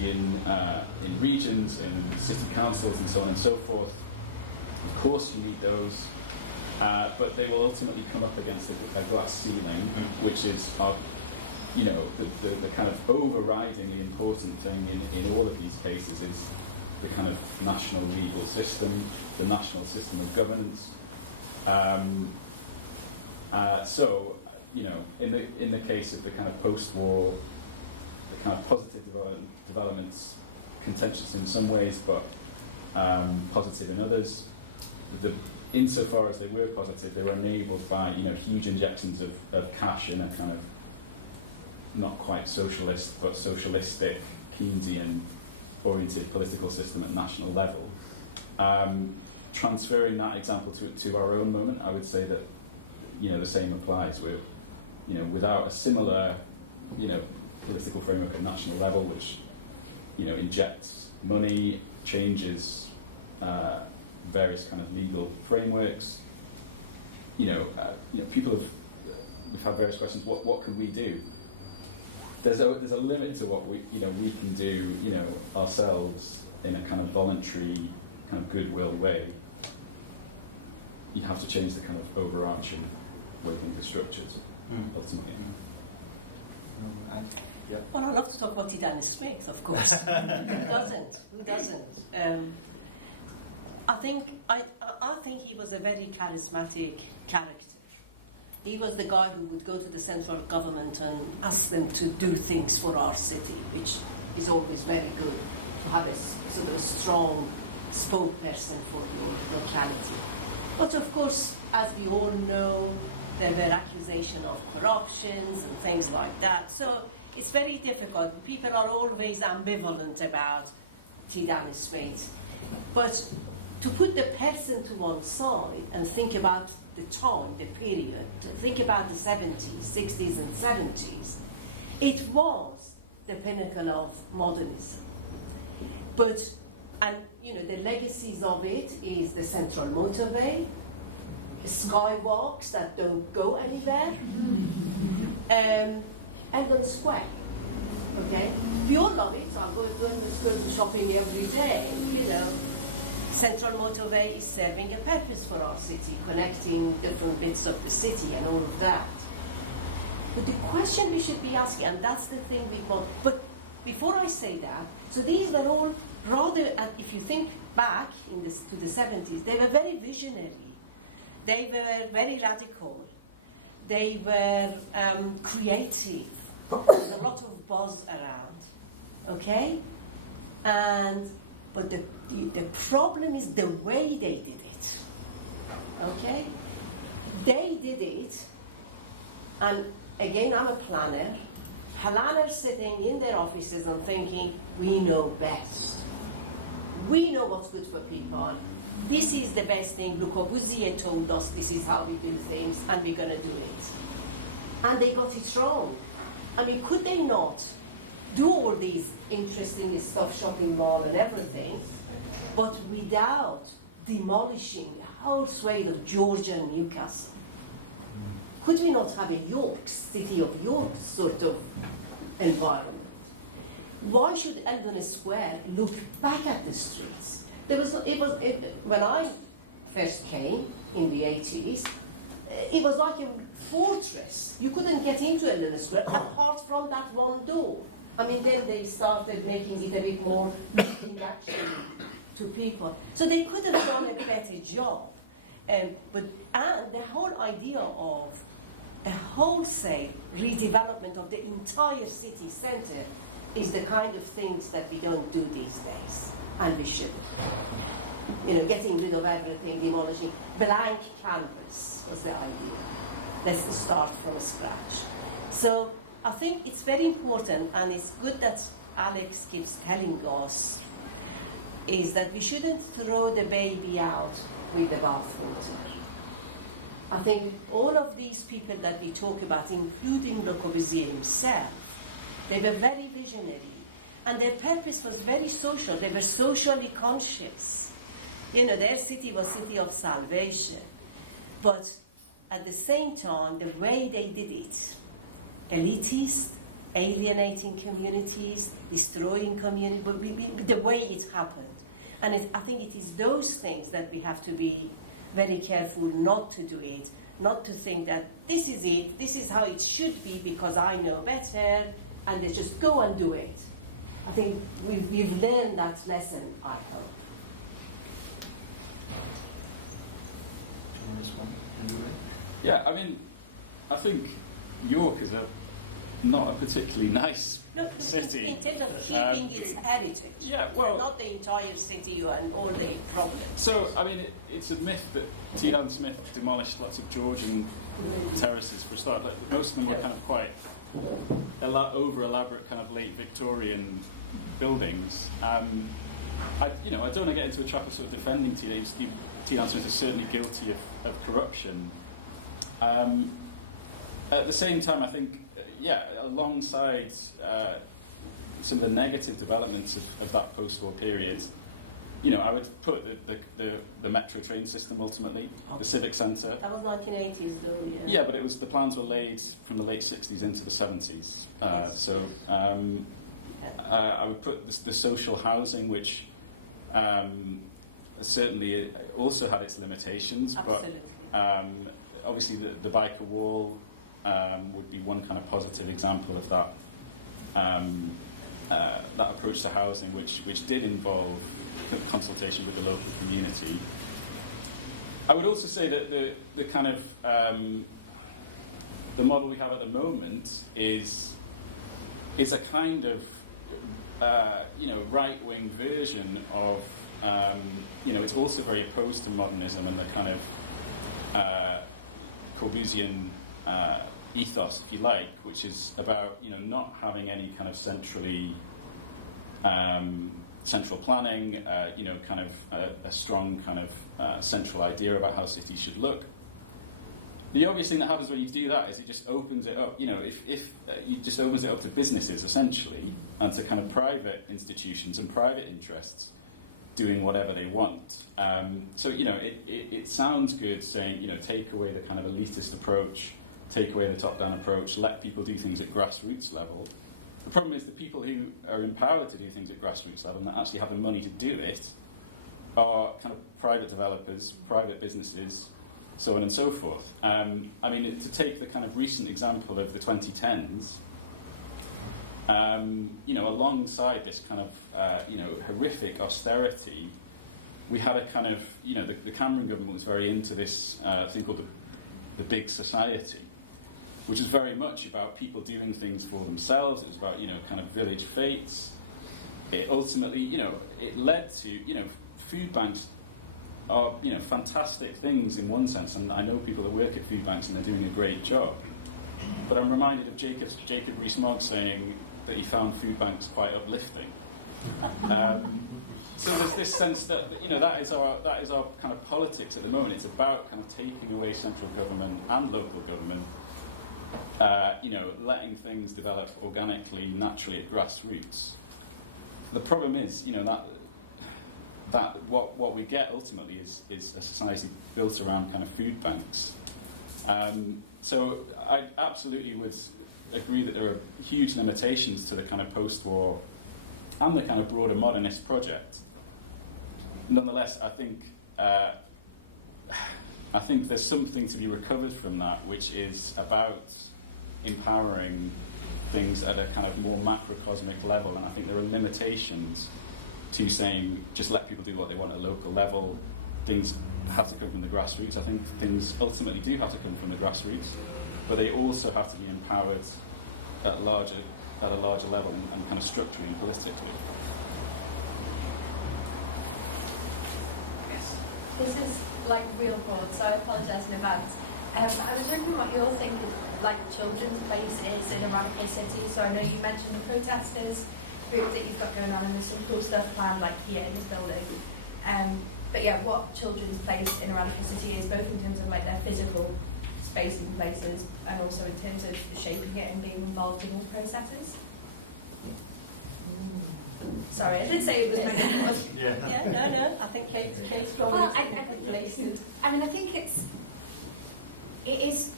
in regions, in city councils and so on and so forth, of course you need those, but they will ultimately come up against a glass ceiling, which is the kind of overridingly important thing in all of these cases is the kind of national legal system, the national system of governance. In the case of the kind of post-war, the kind of positive developments, contentious in some ways, but positive in others. Insofar as they were positive, they were enabled by huge injections of cash in a kind of not quite socialist but socialistic Keynesian oriented political system at national level. Transferring that example to our own moment, I would say that the same applies. We're without a similar political framework at national level, which injects money, changes various kind of legal frameworks. People we've had various questions. What can we do? There's a limit to what we can do ourselves in a kind of voluntary kind of goodwill way. You have to change the kind of overarching way things are structured ultimately. Well, I'd love to talk about T. Dan Smith, of course. Who doesn't? I think he was a very charismatic character. He was the guy who would go to the central government and ask them to do things for our city, which is always very good to have a sort of strong spokesperson for your locality. But of course, as we all know, there were accusations of corruptions and things like that. So it's very difficult. People are always ambivalent about Tidan Street. But to put the person to one side and think about the time, the period, to think about the 70s, 60s and 70s, it was the pinnacle of modernism. But, and you know, the legacies of it is the central motorway, skywalks that don't go anywhere, and London Square. Okay, we all love it. I'm going to shopping every day. You know, central motorway is serving a purpose for our city, connecting different bits of the city and all of that. But the question we should be asking, and that's the thing we want. But before I say that, so these were all rather, and if you think back to the 70s, they were very visionary. They were very radical. They were creative. There was a lot of buzz around, okay? But the problem is the way they did it, okay? They did it, and again, I'm a planner. Planners sitting in their offices and thinking, we know best. We know what's good for people. This is the best thing. Le Corbusier told us this is how we do things, and we're going to do it. And they got it wrong. I mean, could they not do all these interesting stuff, shopping mall and everything, but without demolishing the whole swathe of Georgia and Newcastle? Could we not have a York, city of York sort of environment? Why should Eldon Square look back at the streets? When I first came in the 80s, it was like a fortress. You couldn't get into Eldon Square apart from that one door. I mean, then they started making it a bit more looking actually to people. So they could have done a better job. But the whole idea of a wholesale redevelopment of the entire city centre is the kind of things that we don't do these days, and we should. You know, getting rid of everything, demolishing. Blank canvas was the idea. Let's start from scratch. So I think it's very important, and it's good that Alex keeps telling us, is that we shouldn't throw the baby out with the bathwater. I think all of these people that we talk about, including Le Corbusier himself, they were very visionary. And their purpose was very social. They were socially conscious. You know, their city was city of salvation. But at the same time, the way they did it, elitist, alienating communities, destroying communities, the way it happened. And I think it is those things that we have to be very careful not to do it, not to think that this is it, this is how it should be because I know better, and let's just go and do it. I think we've learned that lesson, I hope. Yeah, I mean, I think York is not a particularly nice city. In terms of keeping its heritage. Yeah, well, not the entire city and all the problems. So, I mean, it's a myth that T. Adam Smith demolished lots of Georgian terraces for a start. Like, most of them were kind of quite over-elaborate kind of late Victorian buildings. I don't want to get into a trap of sort of defending T. Adam Smith is certainly guilty of corruption. At the same time, I think, alongside some of the negative developments of that post-war period, I would put the metro train system ultimately, the Civic Centre. That was 1980s though, yeah. Yeah, but the plans were laid from the late 60s into the 70s. I would put the social housing, which certainly also had its limitations. Absolutely. But obviously the biker wall would be one kind of positive example of that that approach to housing, which did involve consultation with the local community. I would also say that the kind of the model we have at the moment is a kind of right-wing version of it's also very opposed to modernism and the kind of Corbusian ethos, if you like, which is about not having any kind of central planning, kind of a strong kind of central idea about how cities should look. The obvious thing that happens when you do that is it just opens it up. If you just opens it up to businesses essentially, and to kind of private institutions and private interests doing whatever they want. So it sounds good saying take away the kind of elitist approach, take away the top-down approach, let people do things at grassroots level. The problem is the people who are empowered to do things at grassroots level and that actually have the money to do it are kind of private developers, private businesses, so on and so forth. To take the kind of recent example of the 2010s, alongside this kind of horrific austerity, we had a kind of the Cameron government was very into this thing called the big society, which is very much about people doing things for themselves. It was about kind of village fates. It ultimately it led to food banks are fantastic things in one sense, and I know people that work at food banks and they're doing a great job. But I'm reminded of Jacob Rees-Mogg saying that he found food banks quite uplifting. So there's this sense that that is our kind of politics at the moment. It's about kind of taking away central government and local government, letting things develop organically, naturally at grassroots. The problem is, that what we get ultimately is a society built around kind of food banks. So I absolutely would agree that there are huge limitations to the kind of post-war and the kind of broader modernist project. Nonetheless, I think there's something to be recovered from that, which is about empowering things at a kind of more macrocosmic level, and I think there are limitations to saying just let people do what they want at a local level. Things have to come from the grassroots. I think things ultimately do have to come from the grassroots, but they also have to be empowered at a larger level and kind of structurally and politically. This is like real broad, so I apologise in advance. I was wondering what you're thinking, like children's places in a radical city. So I know you mentioned the protesters group that you've got going on, and there's some cool stuff planned like here in this building. But yeah, what children's place in a radical city is, both in terms of like their physical space and places, and also in terms of shaping it and being involved in all processes. Sorry, I did say it was my No. I think Kate's going Well, to different places. I think it is.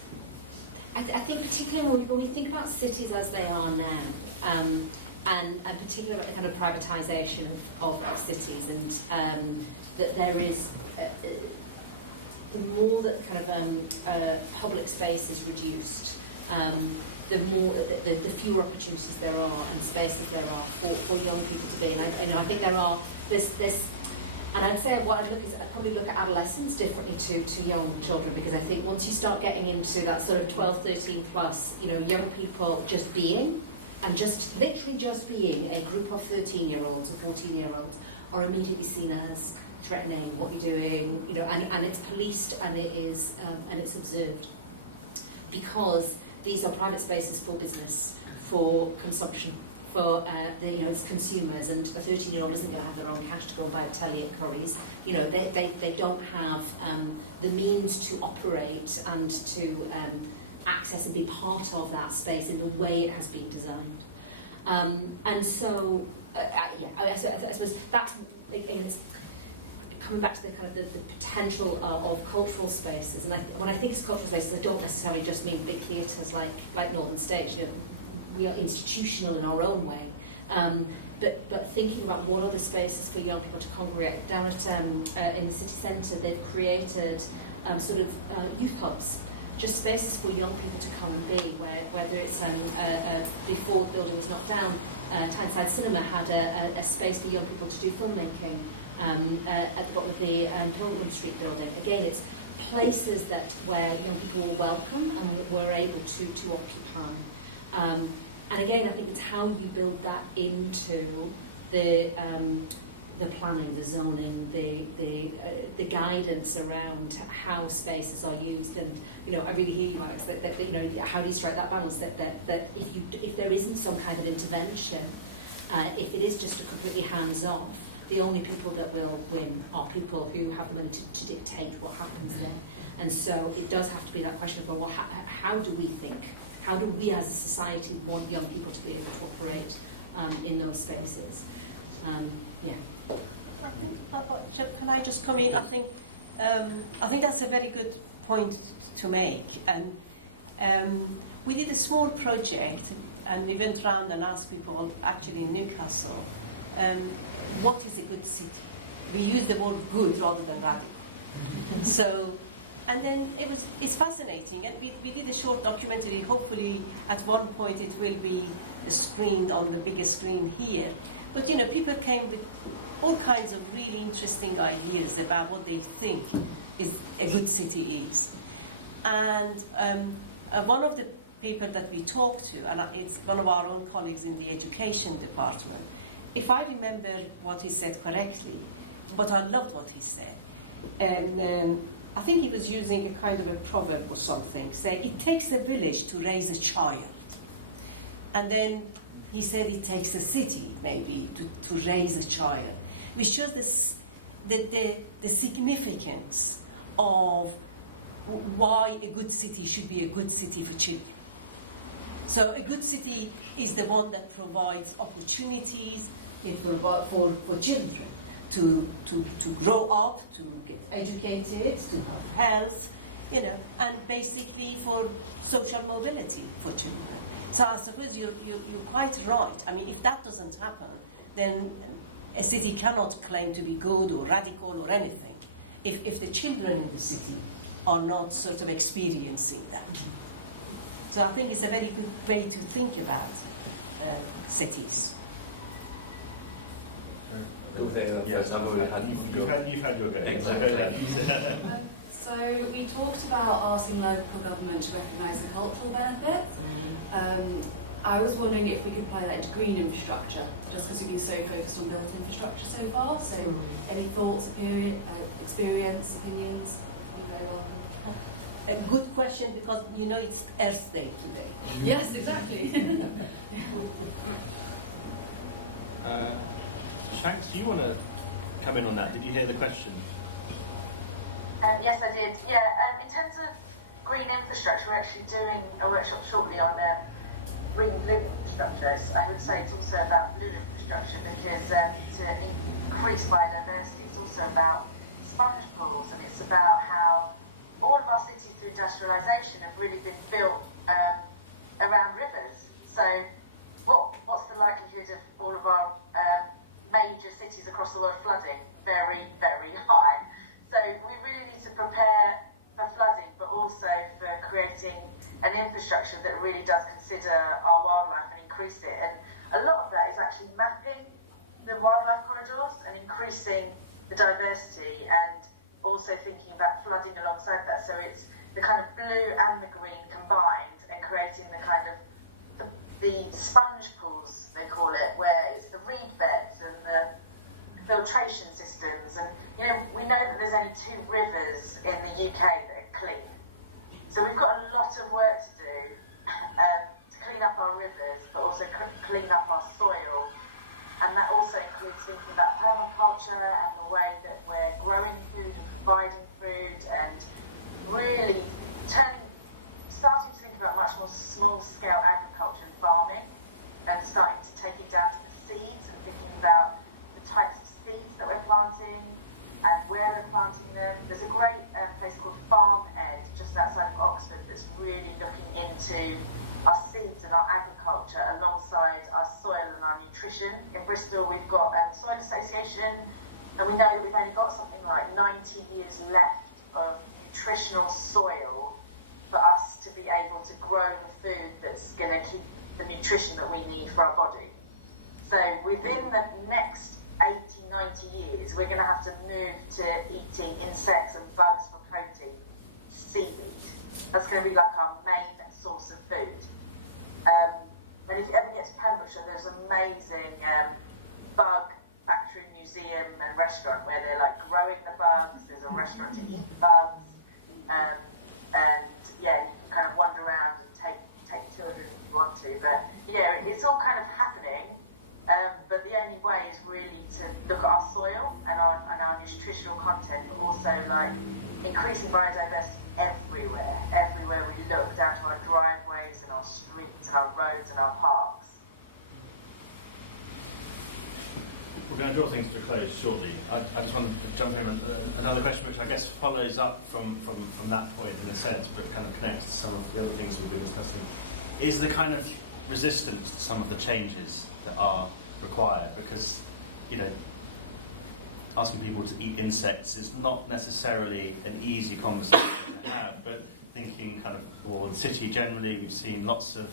I think particularly when we think about cities as they are now, and particularly about the kind of privatisation of cities, and that there is the more that kind of public space is reduced, the more the fewer opportunities there are and spaces there are for young people to be. And I think there are this. And I'd say what I'd probably look at adolescents differently to young children, because I think once you start getting into that sort of 12, 13 plus, young people just being, and just literally just being a group of 13-year-olds or 14-year-olds are immediately seen as threatening what you're doing, and it's policed and it is and it's observed, because these are private spaces for business, for consumption, for it's consumers, and a 13-year-old isn't going to have their own cash to go and buy a telly at Curry's. They don't have the means to operate and to access and be part of that space in the way it has been designed. And so, I suppose that's it's coming back to the kind of the potential of cultural spaces. And when I think of cultural spaces, I don't necessarily just mean big theatres like Northern Stage. We are institutional in our own way. But thinking about what other spaces for young people to congregate. Down at in the city centre, they've created sort of youth hubs, just spaces for young people to come and be, whether it's before the building was knocked down, Tyneside Cinema had a space for young people to do filmmaking at the bottom of the Pilgrim Street building. Again, it's places where young people were welcome and were able to occupy. And again, I think it's how you build that into the the planning, the zoning, the guidance around how spaces are used, and I really hear you, Alex. That how do you strike that balance? That if there isn't some kind of intervention, if it is just a completely hands-off, the only people that will win are people who have the money to dictate what happens there. And so it does have to be that question of, well, how do we think? How do we as a society want young people to be able to operate in those spaces? Can I just come in? I think that's a very good point to make. And we did a small project, and we went around and asked people, actually in Newcastle, what is a good city? We use the word good rather than radical. So, and then it's fascinating, and we did a short documentary. Hopefully, at one point, it will be screened on the biggest screen here. But people came with all kinds of really interesting ideas about what they think is a good city is. And one of the people that we talked to, and it's one of our own colleagues in the education department, if I remember what he said correctly, but I loved what he said, and I think he was using a kind of a proverb or something, saying it takes a village to raise a child. And then he said it takes a city, maybe, to raise a child, which shows the significance of why a good city should be a good city for children. So a good city is the one that provides opportunities for children to grow up, to get educated, to have health, and basically for social mobility for children. So I suppose you're quite right. I mean, if that doesn't happen, then a city cannot claim to be good or radical or anything if the children in the city are not sort of experiencing that. So I think it's a very good way to think about cities. Go there first. I've already had you go. You've had your go. Exactly. So we talked about asking local government to recognise the cultural benefits. I was wondering if we could apply that into green infrastructure, just because we've been so focused on built infrastructure so far. So any thoughts, experience, opinions? Very welcome. A good question, because it's Earth Day today. Yes, exactly. Shanks, do you want to come in on that? Did you hear the question? Yes, I did. Yeah, in terms of green infrastructure, we're actually doing a workshop shortly on green blue infrastructure. So I would say it's also about blue infrastructure because to increase biodiversity, it's also about sponge pools, and it's about how all of our cities through industrialisation have really been built around rivers. So what's the likelihood of all of our major cities across the world flooding? Very, very high. So we really need to prepare for flooding, but also for creating an infrastructure that really does consider our wildlife and increase it. And a lot of that is actually mapping the wildlife corridors and increasing the diversity, and also thinking about flooding alongside that. So it's the kind of blue and the green combined, and creating the kind of the sponge pools, they call it, where it's the reed beds and the filtration systems. And we know that there's only 2 rivers in the UK that are clean. So we've got a lot of work to do to clean up our rivers, but also clean up our soil. And that also includes thinking about permaculture and the way that we're growing food and providing food, and really starting to think about much more small-scale agriculture and farming, and starting to take it down to the seeds and thinking about the types of seeds that we're planting and where we're planting them. There's a great place called Farm Ed just outside of Oxford that's really looking into our seeds and our agriculture alongside our soil and our nutrition. In Bristol, we've got Soil Association, and we know that we've only got something like 90 years left of nutritional soil for us to be able to grow the food that's going to keep the nutrition that we need for our body. So within the next 80, 90 years, we're going to have to move to eating insects and bugs for protein, seaweed. That's going to be like our main source of food. And if you ever get to Pembrokeshire, there's an amazing bug factory in New Zealand museum and restaurant where they're like growing the bugs. There's a restaurant to eat the bugs, and yeah, you can kind of wander around and take children if you want to. But yeah, it's all kind of happening. But the only way is really to look at our soil and our nutritional content, but also like increasing biodiversity everywhere. Everywhere we look, down to our driveways and our streets and our roads and our parks. We're going to draw things to a close shortly. I just want to jump in with another question, which I guess follows up from that point in a sense, but kind of connects to some of the other things we've been discussing. Is the kind of resistance to some of the changes that are required? Because, you know, asking people to eat insects is not necessarily an easy conversation to have, but thinking kind of, well, the city generally, we've seen lots of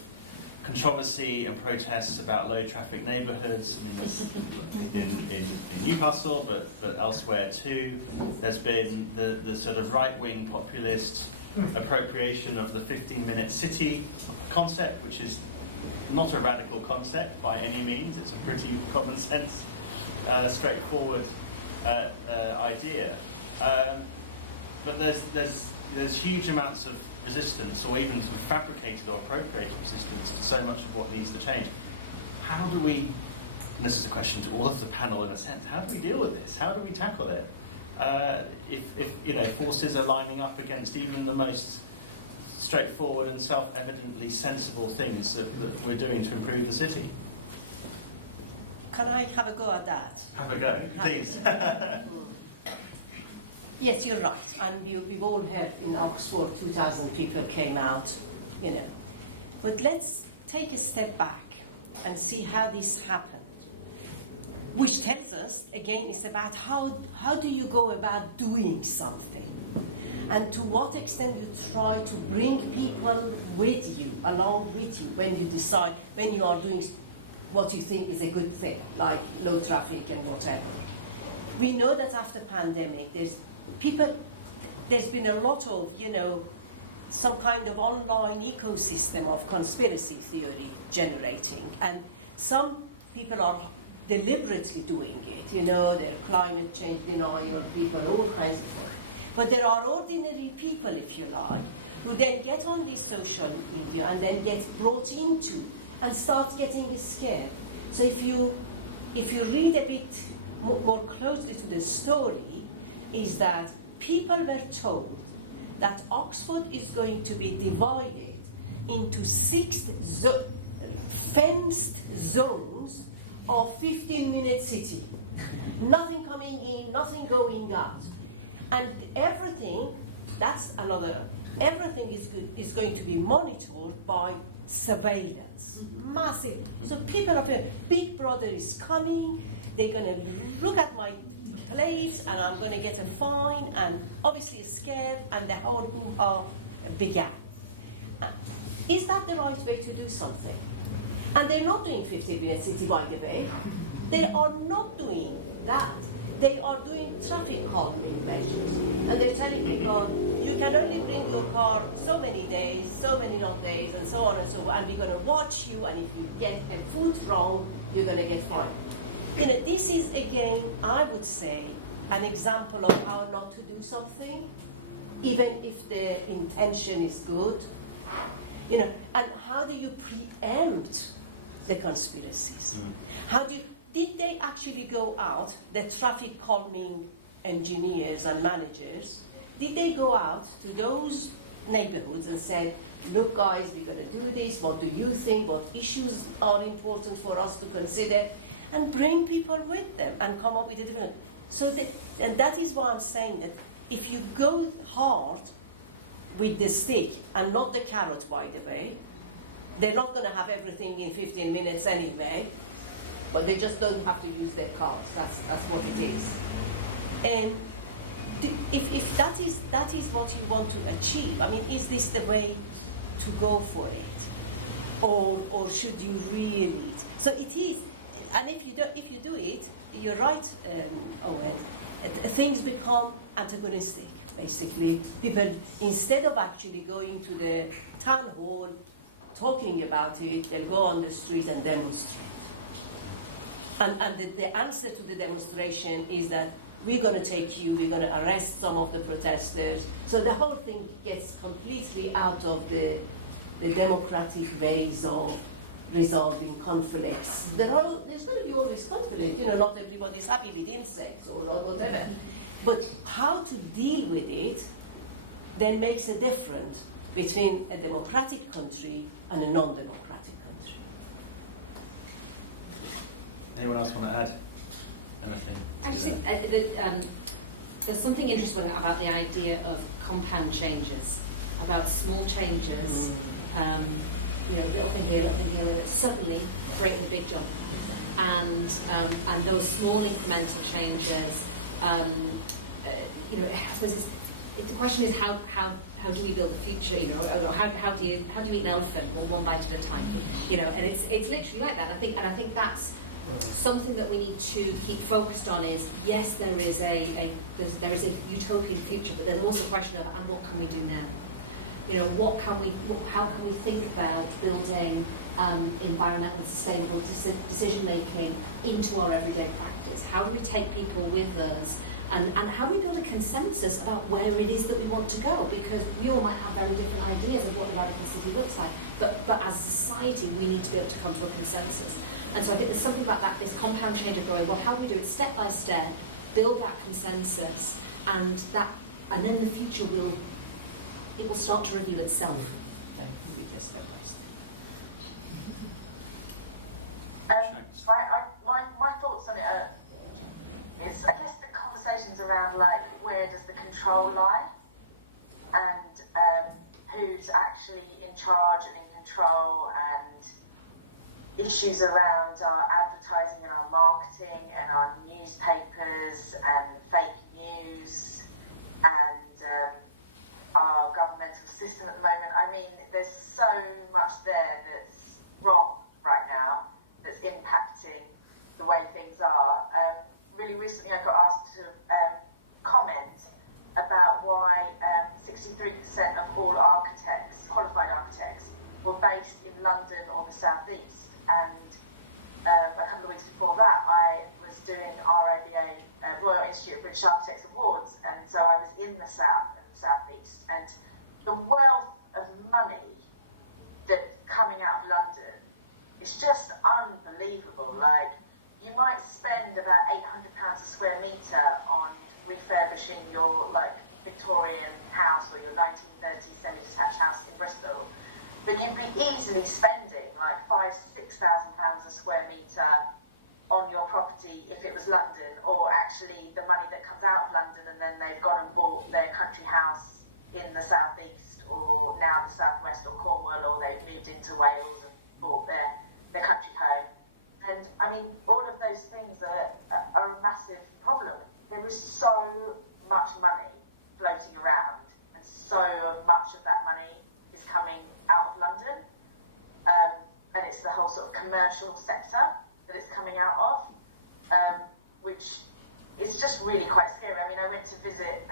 controversy and protests about low traffic neighbourhoods. I mean, in Newcastle, but elsewhere too. There's been the sort of right-wing populist appropriation of the 15-minute city concept, which is not a radical concept by any means. It's a pretty common sense, straightforward idea. But there's huge amounts of resistance, or even some fabricated or appropriated resistance to so much of what needs to change. How do we, and this is a question to all of the panel in a sense, how do we deal with this? How do we tackle it? If you know, forces are lining up against even the most straightforward and self-evidently sensible things that we're doing to improve the city. Can I have a go at that? Have a go, please. Yes, you're right. And we've all heard in Oxford 2,000 people came out, you know. But let's take a step back and see how this happened. Which tells us, again, it's about how do you go about doing something? And to what extent you try to bring people with you, along with you, when you decide, when you are doing what you think is a good thing, like low traffic and whatever. We know that after pandemic, there's been a lot of, you know, some kind of online ecosystem of conspiracy theory generating, and some people are deliberately doing it, you know, they're climate change denial people, all kinds of stuff. But there are ordinary people, if you like, who then get on this social media and then get brought into and start getting scared. So if you read a bit more closely to the story, is that people were told that Oxford is going to be divided into 6 fenced zones of 15-minute city. Nothing coming in, nothing going out. And everything is going to be monitored by surveillance. Massive. So people are saying, Big Brother is coming, they're going to look at my place and I'm going to get a fine, and obviously scared, and the whole hoo-ha began. Is that the right way to do something? And they're not doing 15-minute city, by the way. They are not doing that. They are doing traffic calming measures. And they're telling people, you can only bring your car so many days, so many not days, and so on and so on, and we're going to watch you, and if you get a foot wrong, you're going to get fined. You know, this is, again, I would say, an example of how not to do something, even if the intention is good. You know, and how do you preempt the conspiracies? Did they actually go out, the traffic calming engineers and managers, did they go out to those neighborhoods and say, look guys, we're going to do this, what do you think, what issues are important for us to consider, and bring people with them and come up with a different... And that is why I'm saying that if you go hard with the stick and not the carrot, by the way, they're not going to have everything in 15 minutes anyway, but they just don't have to use their cars. That's what it is. And if that is what you want to achieve, I mean, is this the way to go for it, or should you really? So it is, and if you do it, you're right, Owen. Things become antagonistic. Basically, people, instead of actually going to the town hall, talking about it, they'll go on the street and demonstrate. And the answer to the demonstration is that we're going to take you, we're going to arrest some of the protesters. So the whole thing gets completely out of the democratic ways of resolving conflicts. There's going to be always conflict. Not everybody's happy with insects or whatever. But how to deal with it then makes a difference between a democratic country and a non-democratic country. Anyone else want to add anything? I just think there's something interesting about the idea of compound changes, about small changes, little thing here, that suddenly create a big jump. And those small incremental changes, I suppose the question is how do we build the future? Or how do you eat an elephant one bite at a time? And it's literally like that. I think that's something that we need to keep focused on. Is yes, there is a utopian future, but there's also a question of and what can we do now? How can we think about building environmental sustainable decision making into our everyday practice? How do we take people with us? And how do we build a consensus about where it is that we want to go? Because we all might have very different ideas of what a radical city looks like. But as a society, we need to be able to come to a consensus. And so I think there's something about that, this compound change of going, well, how do we do it step by step, build that consensus, and then the future will start to reveal itself. My thoughts on it is, I guess, the conversations around where does the control lie, and who's actually in charge and in control, and issues around our advertising and our marketing and our newspapers and fake news and our governmental system at the moment. I mean, there's so much there that's wrong right now that's impacting the way things are. Really recently I got asked to comment about why 63% of all architects, qualified architects, were based in London or the South East. And a couple of weeks before that, I was doing RIBA, Royal Institute of British Architects Awards, and so I was in the South and the South East. And the wealth of money that's coming out of London is just unbelievable. You might spend about £800 a square metre on refurbishing your Victorian house or your 1930s semi-detached house in Bristol, but you'd be easily spending £5,000–6,000 a square metre on your property if it was London, or actually the money that comes out of London and then they've gone and bought their country house in the South East or now the South West or Cornwall, or they've moved into Wales and bought their country home. And I mean, all of those things are a massive problem. There is so much money floating around, and so much of that money is coming out of London. And it's the whole sort of commercial sector that it's coming out of, which is just really quite scary. I mean, I went to visit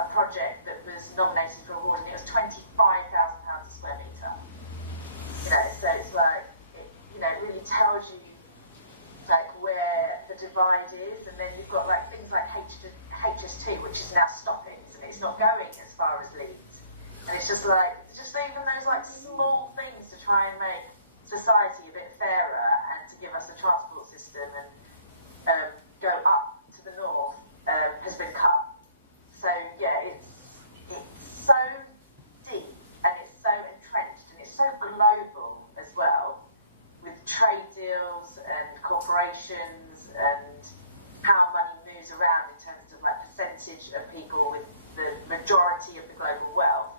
a project that was nominated for award, and it was £25,000 a square metre. So it's it really tells you where the divide is, and then you've got things like HS2, which is now stopping, and it's not going as far as Leeds. And it's just even those small things to try and make society a bit fairer and to give us a transport system and go up to the north has been cut. So yeah, it's so deep and it's so entrenched and it's so global as well, with trade deals and corporations and how money moves around in terms of percentage of people with the majority of the global wealth,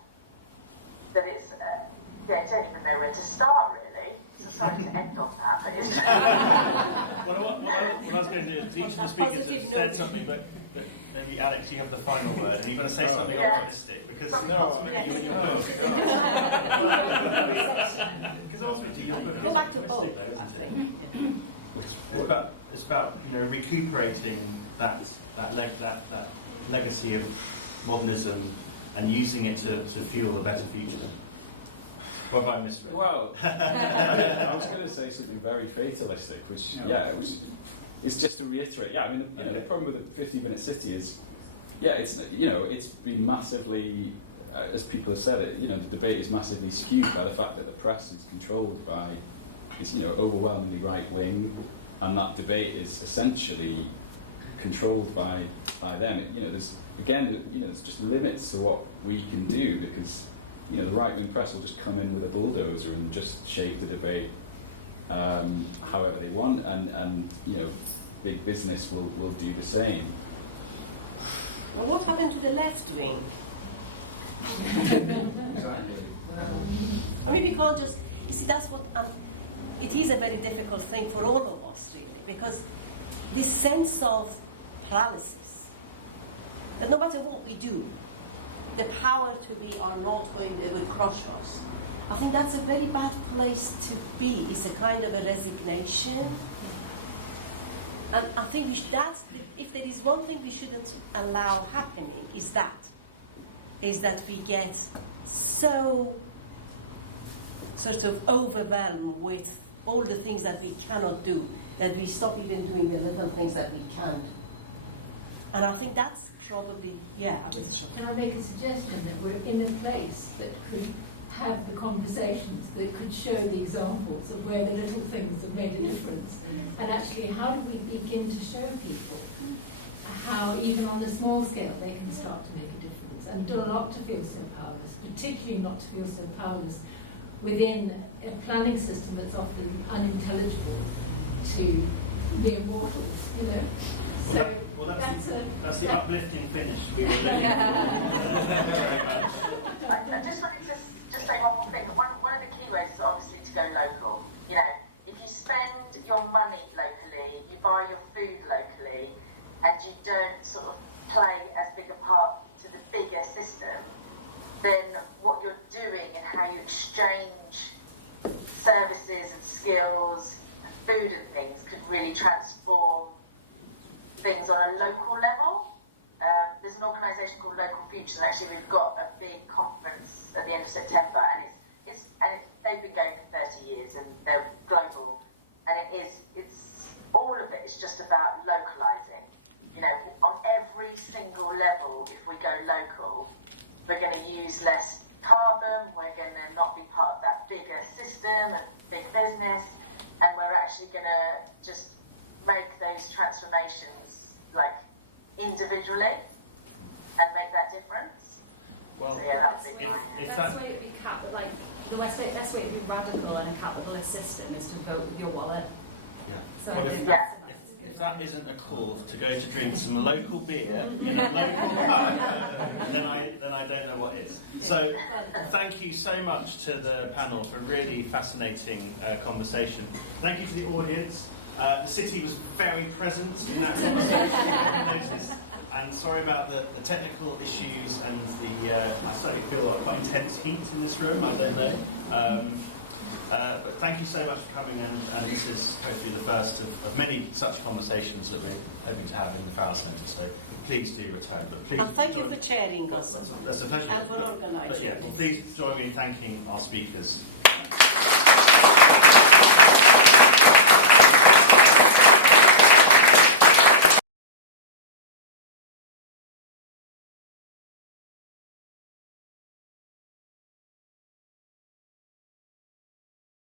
that it's I don't even know where to start really. So sorry to end on that, but it's what I was going to do is each of the speakers have said something, but maybe Alex, you have the final word, and you're going to say something optimistic, because ultimately you're Go back to both, I think. It's about recuperating that legacy of modernism and using it to fuel a better future. What have I misread? Well, I was going to say something very fatalistic, which, it's just to reiterate. Yeah, I mean, the problem with the 50-minute city is, it's been massively, as people have said it, the debate is massively skewed by the fact that the press is controlled by, it's overwhelmingly right wing, and that debate is essentially controlled by them. There's just limits to what we can do, because the right-wing press will just come in with a bulldozer and just shape the debate however they want, and big business will do the same. Well, what happened to the left wing? Exactly. I mean, we can't just... You see, that's what... it is a very difficult thing for all of us, really, because this sense of paralysis, that no matter what we do, the power to be or not going, they will crush us. I think that's a very bad place to be. It's a kind of a resignation. And I think if there is one thing we shouldn't allow happening, is that we get so sort of overwhelmed with all the things that we cannot do, that we stop even doing the little things that we can do. And I think that's probably, Can I make a suggestion that we're in a place that could have the conversations, that could show the examples of where the little things have made a difference? And actually, how do we begin to show people how, even on a small scale, they can start to make a difference and do not to feel so powerless, particularly not to feel so powerless within a planning system that's often unintelligible to the immortals, So that's the uplifting finish. I just wanted to just say one more thing. One of the key ways is obviously to go local. If you spend your money locally, you buy your food locally, and you don't sort of play as big a part to the bigger system, then what you're doing and how you exchange services and skills and food and things could really transform things on a local level. There's an organisation called Local Futures, and actually we've got a big conference at the end of September, and they've been going for 30 years, and they're global, and it's all of it is just about localising. On every single level, if we go local, we're going to use less carbon, we're going to not be part of that bigger system and big business, and we're actually going to just make those transformations individually and make that difference. Well, so best way to be the best way to be radical in a capitalist system is to vote with your wallet. So I think if that isn't a call to go to drink some local beer in a local pub, then I don't know what is. So thank you so much to the panel for a really fascinating conversation. Thank you to the audience. The city was very present in that conversation, I noticed. And sorry about the technical issues and I certainly feel like quite intense heat in this room, I don't know. But thank you so much for coming, and this is hopefully the first of many such conversations that we're hoping to have in the Farrell Centre, so please do return. But please and thank you for chairing us. That's a pleasure. And for organising. Please join me in thanking our speakers.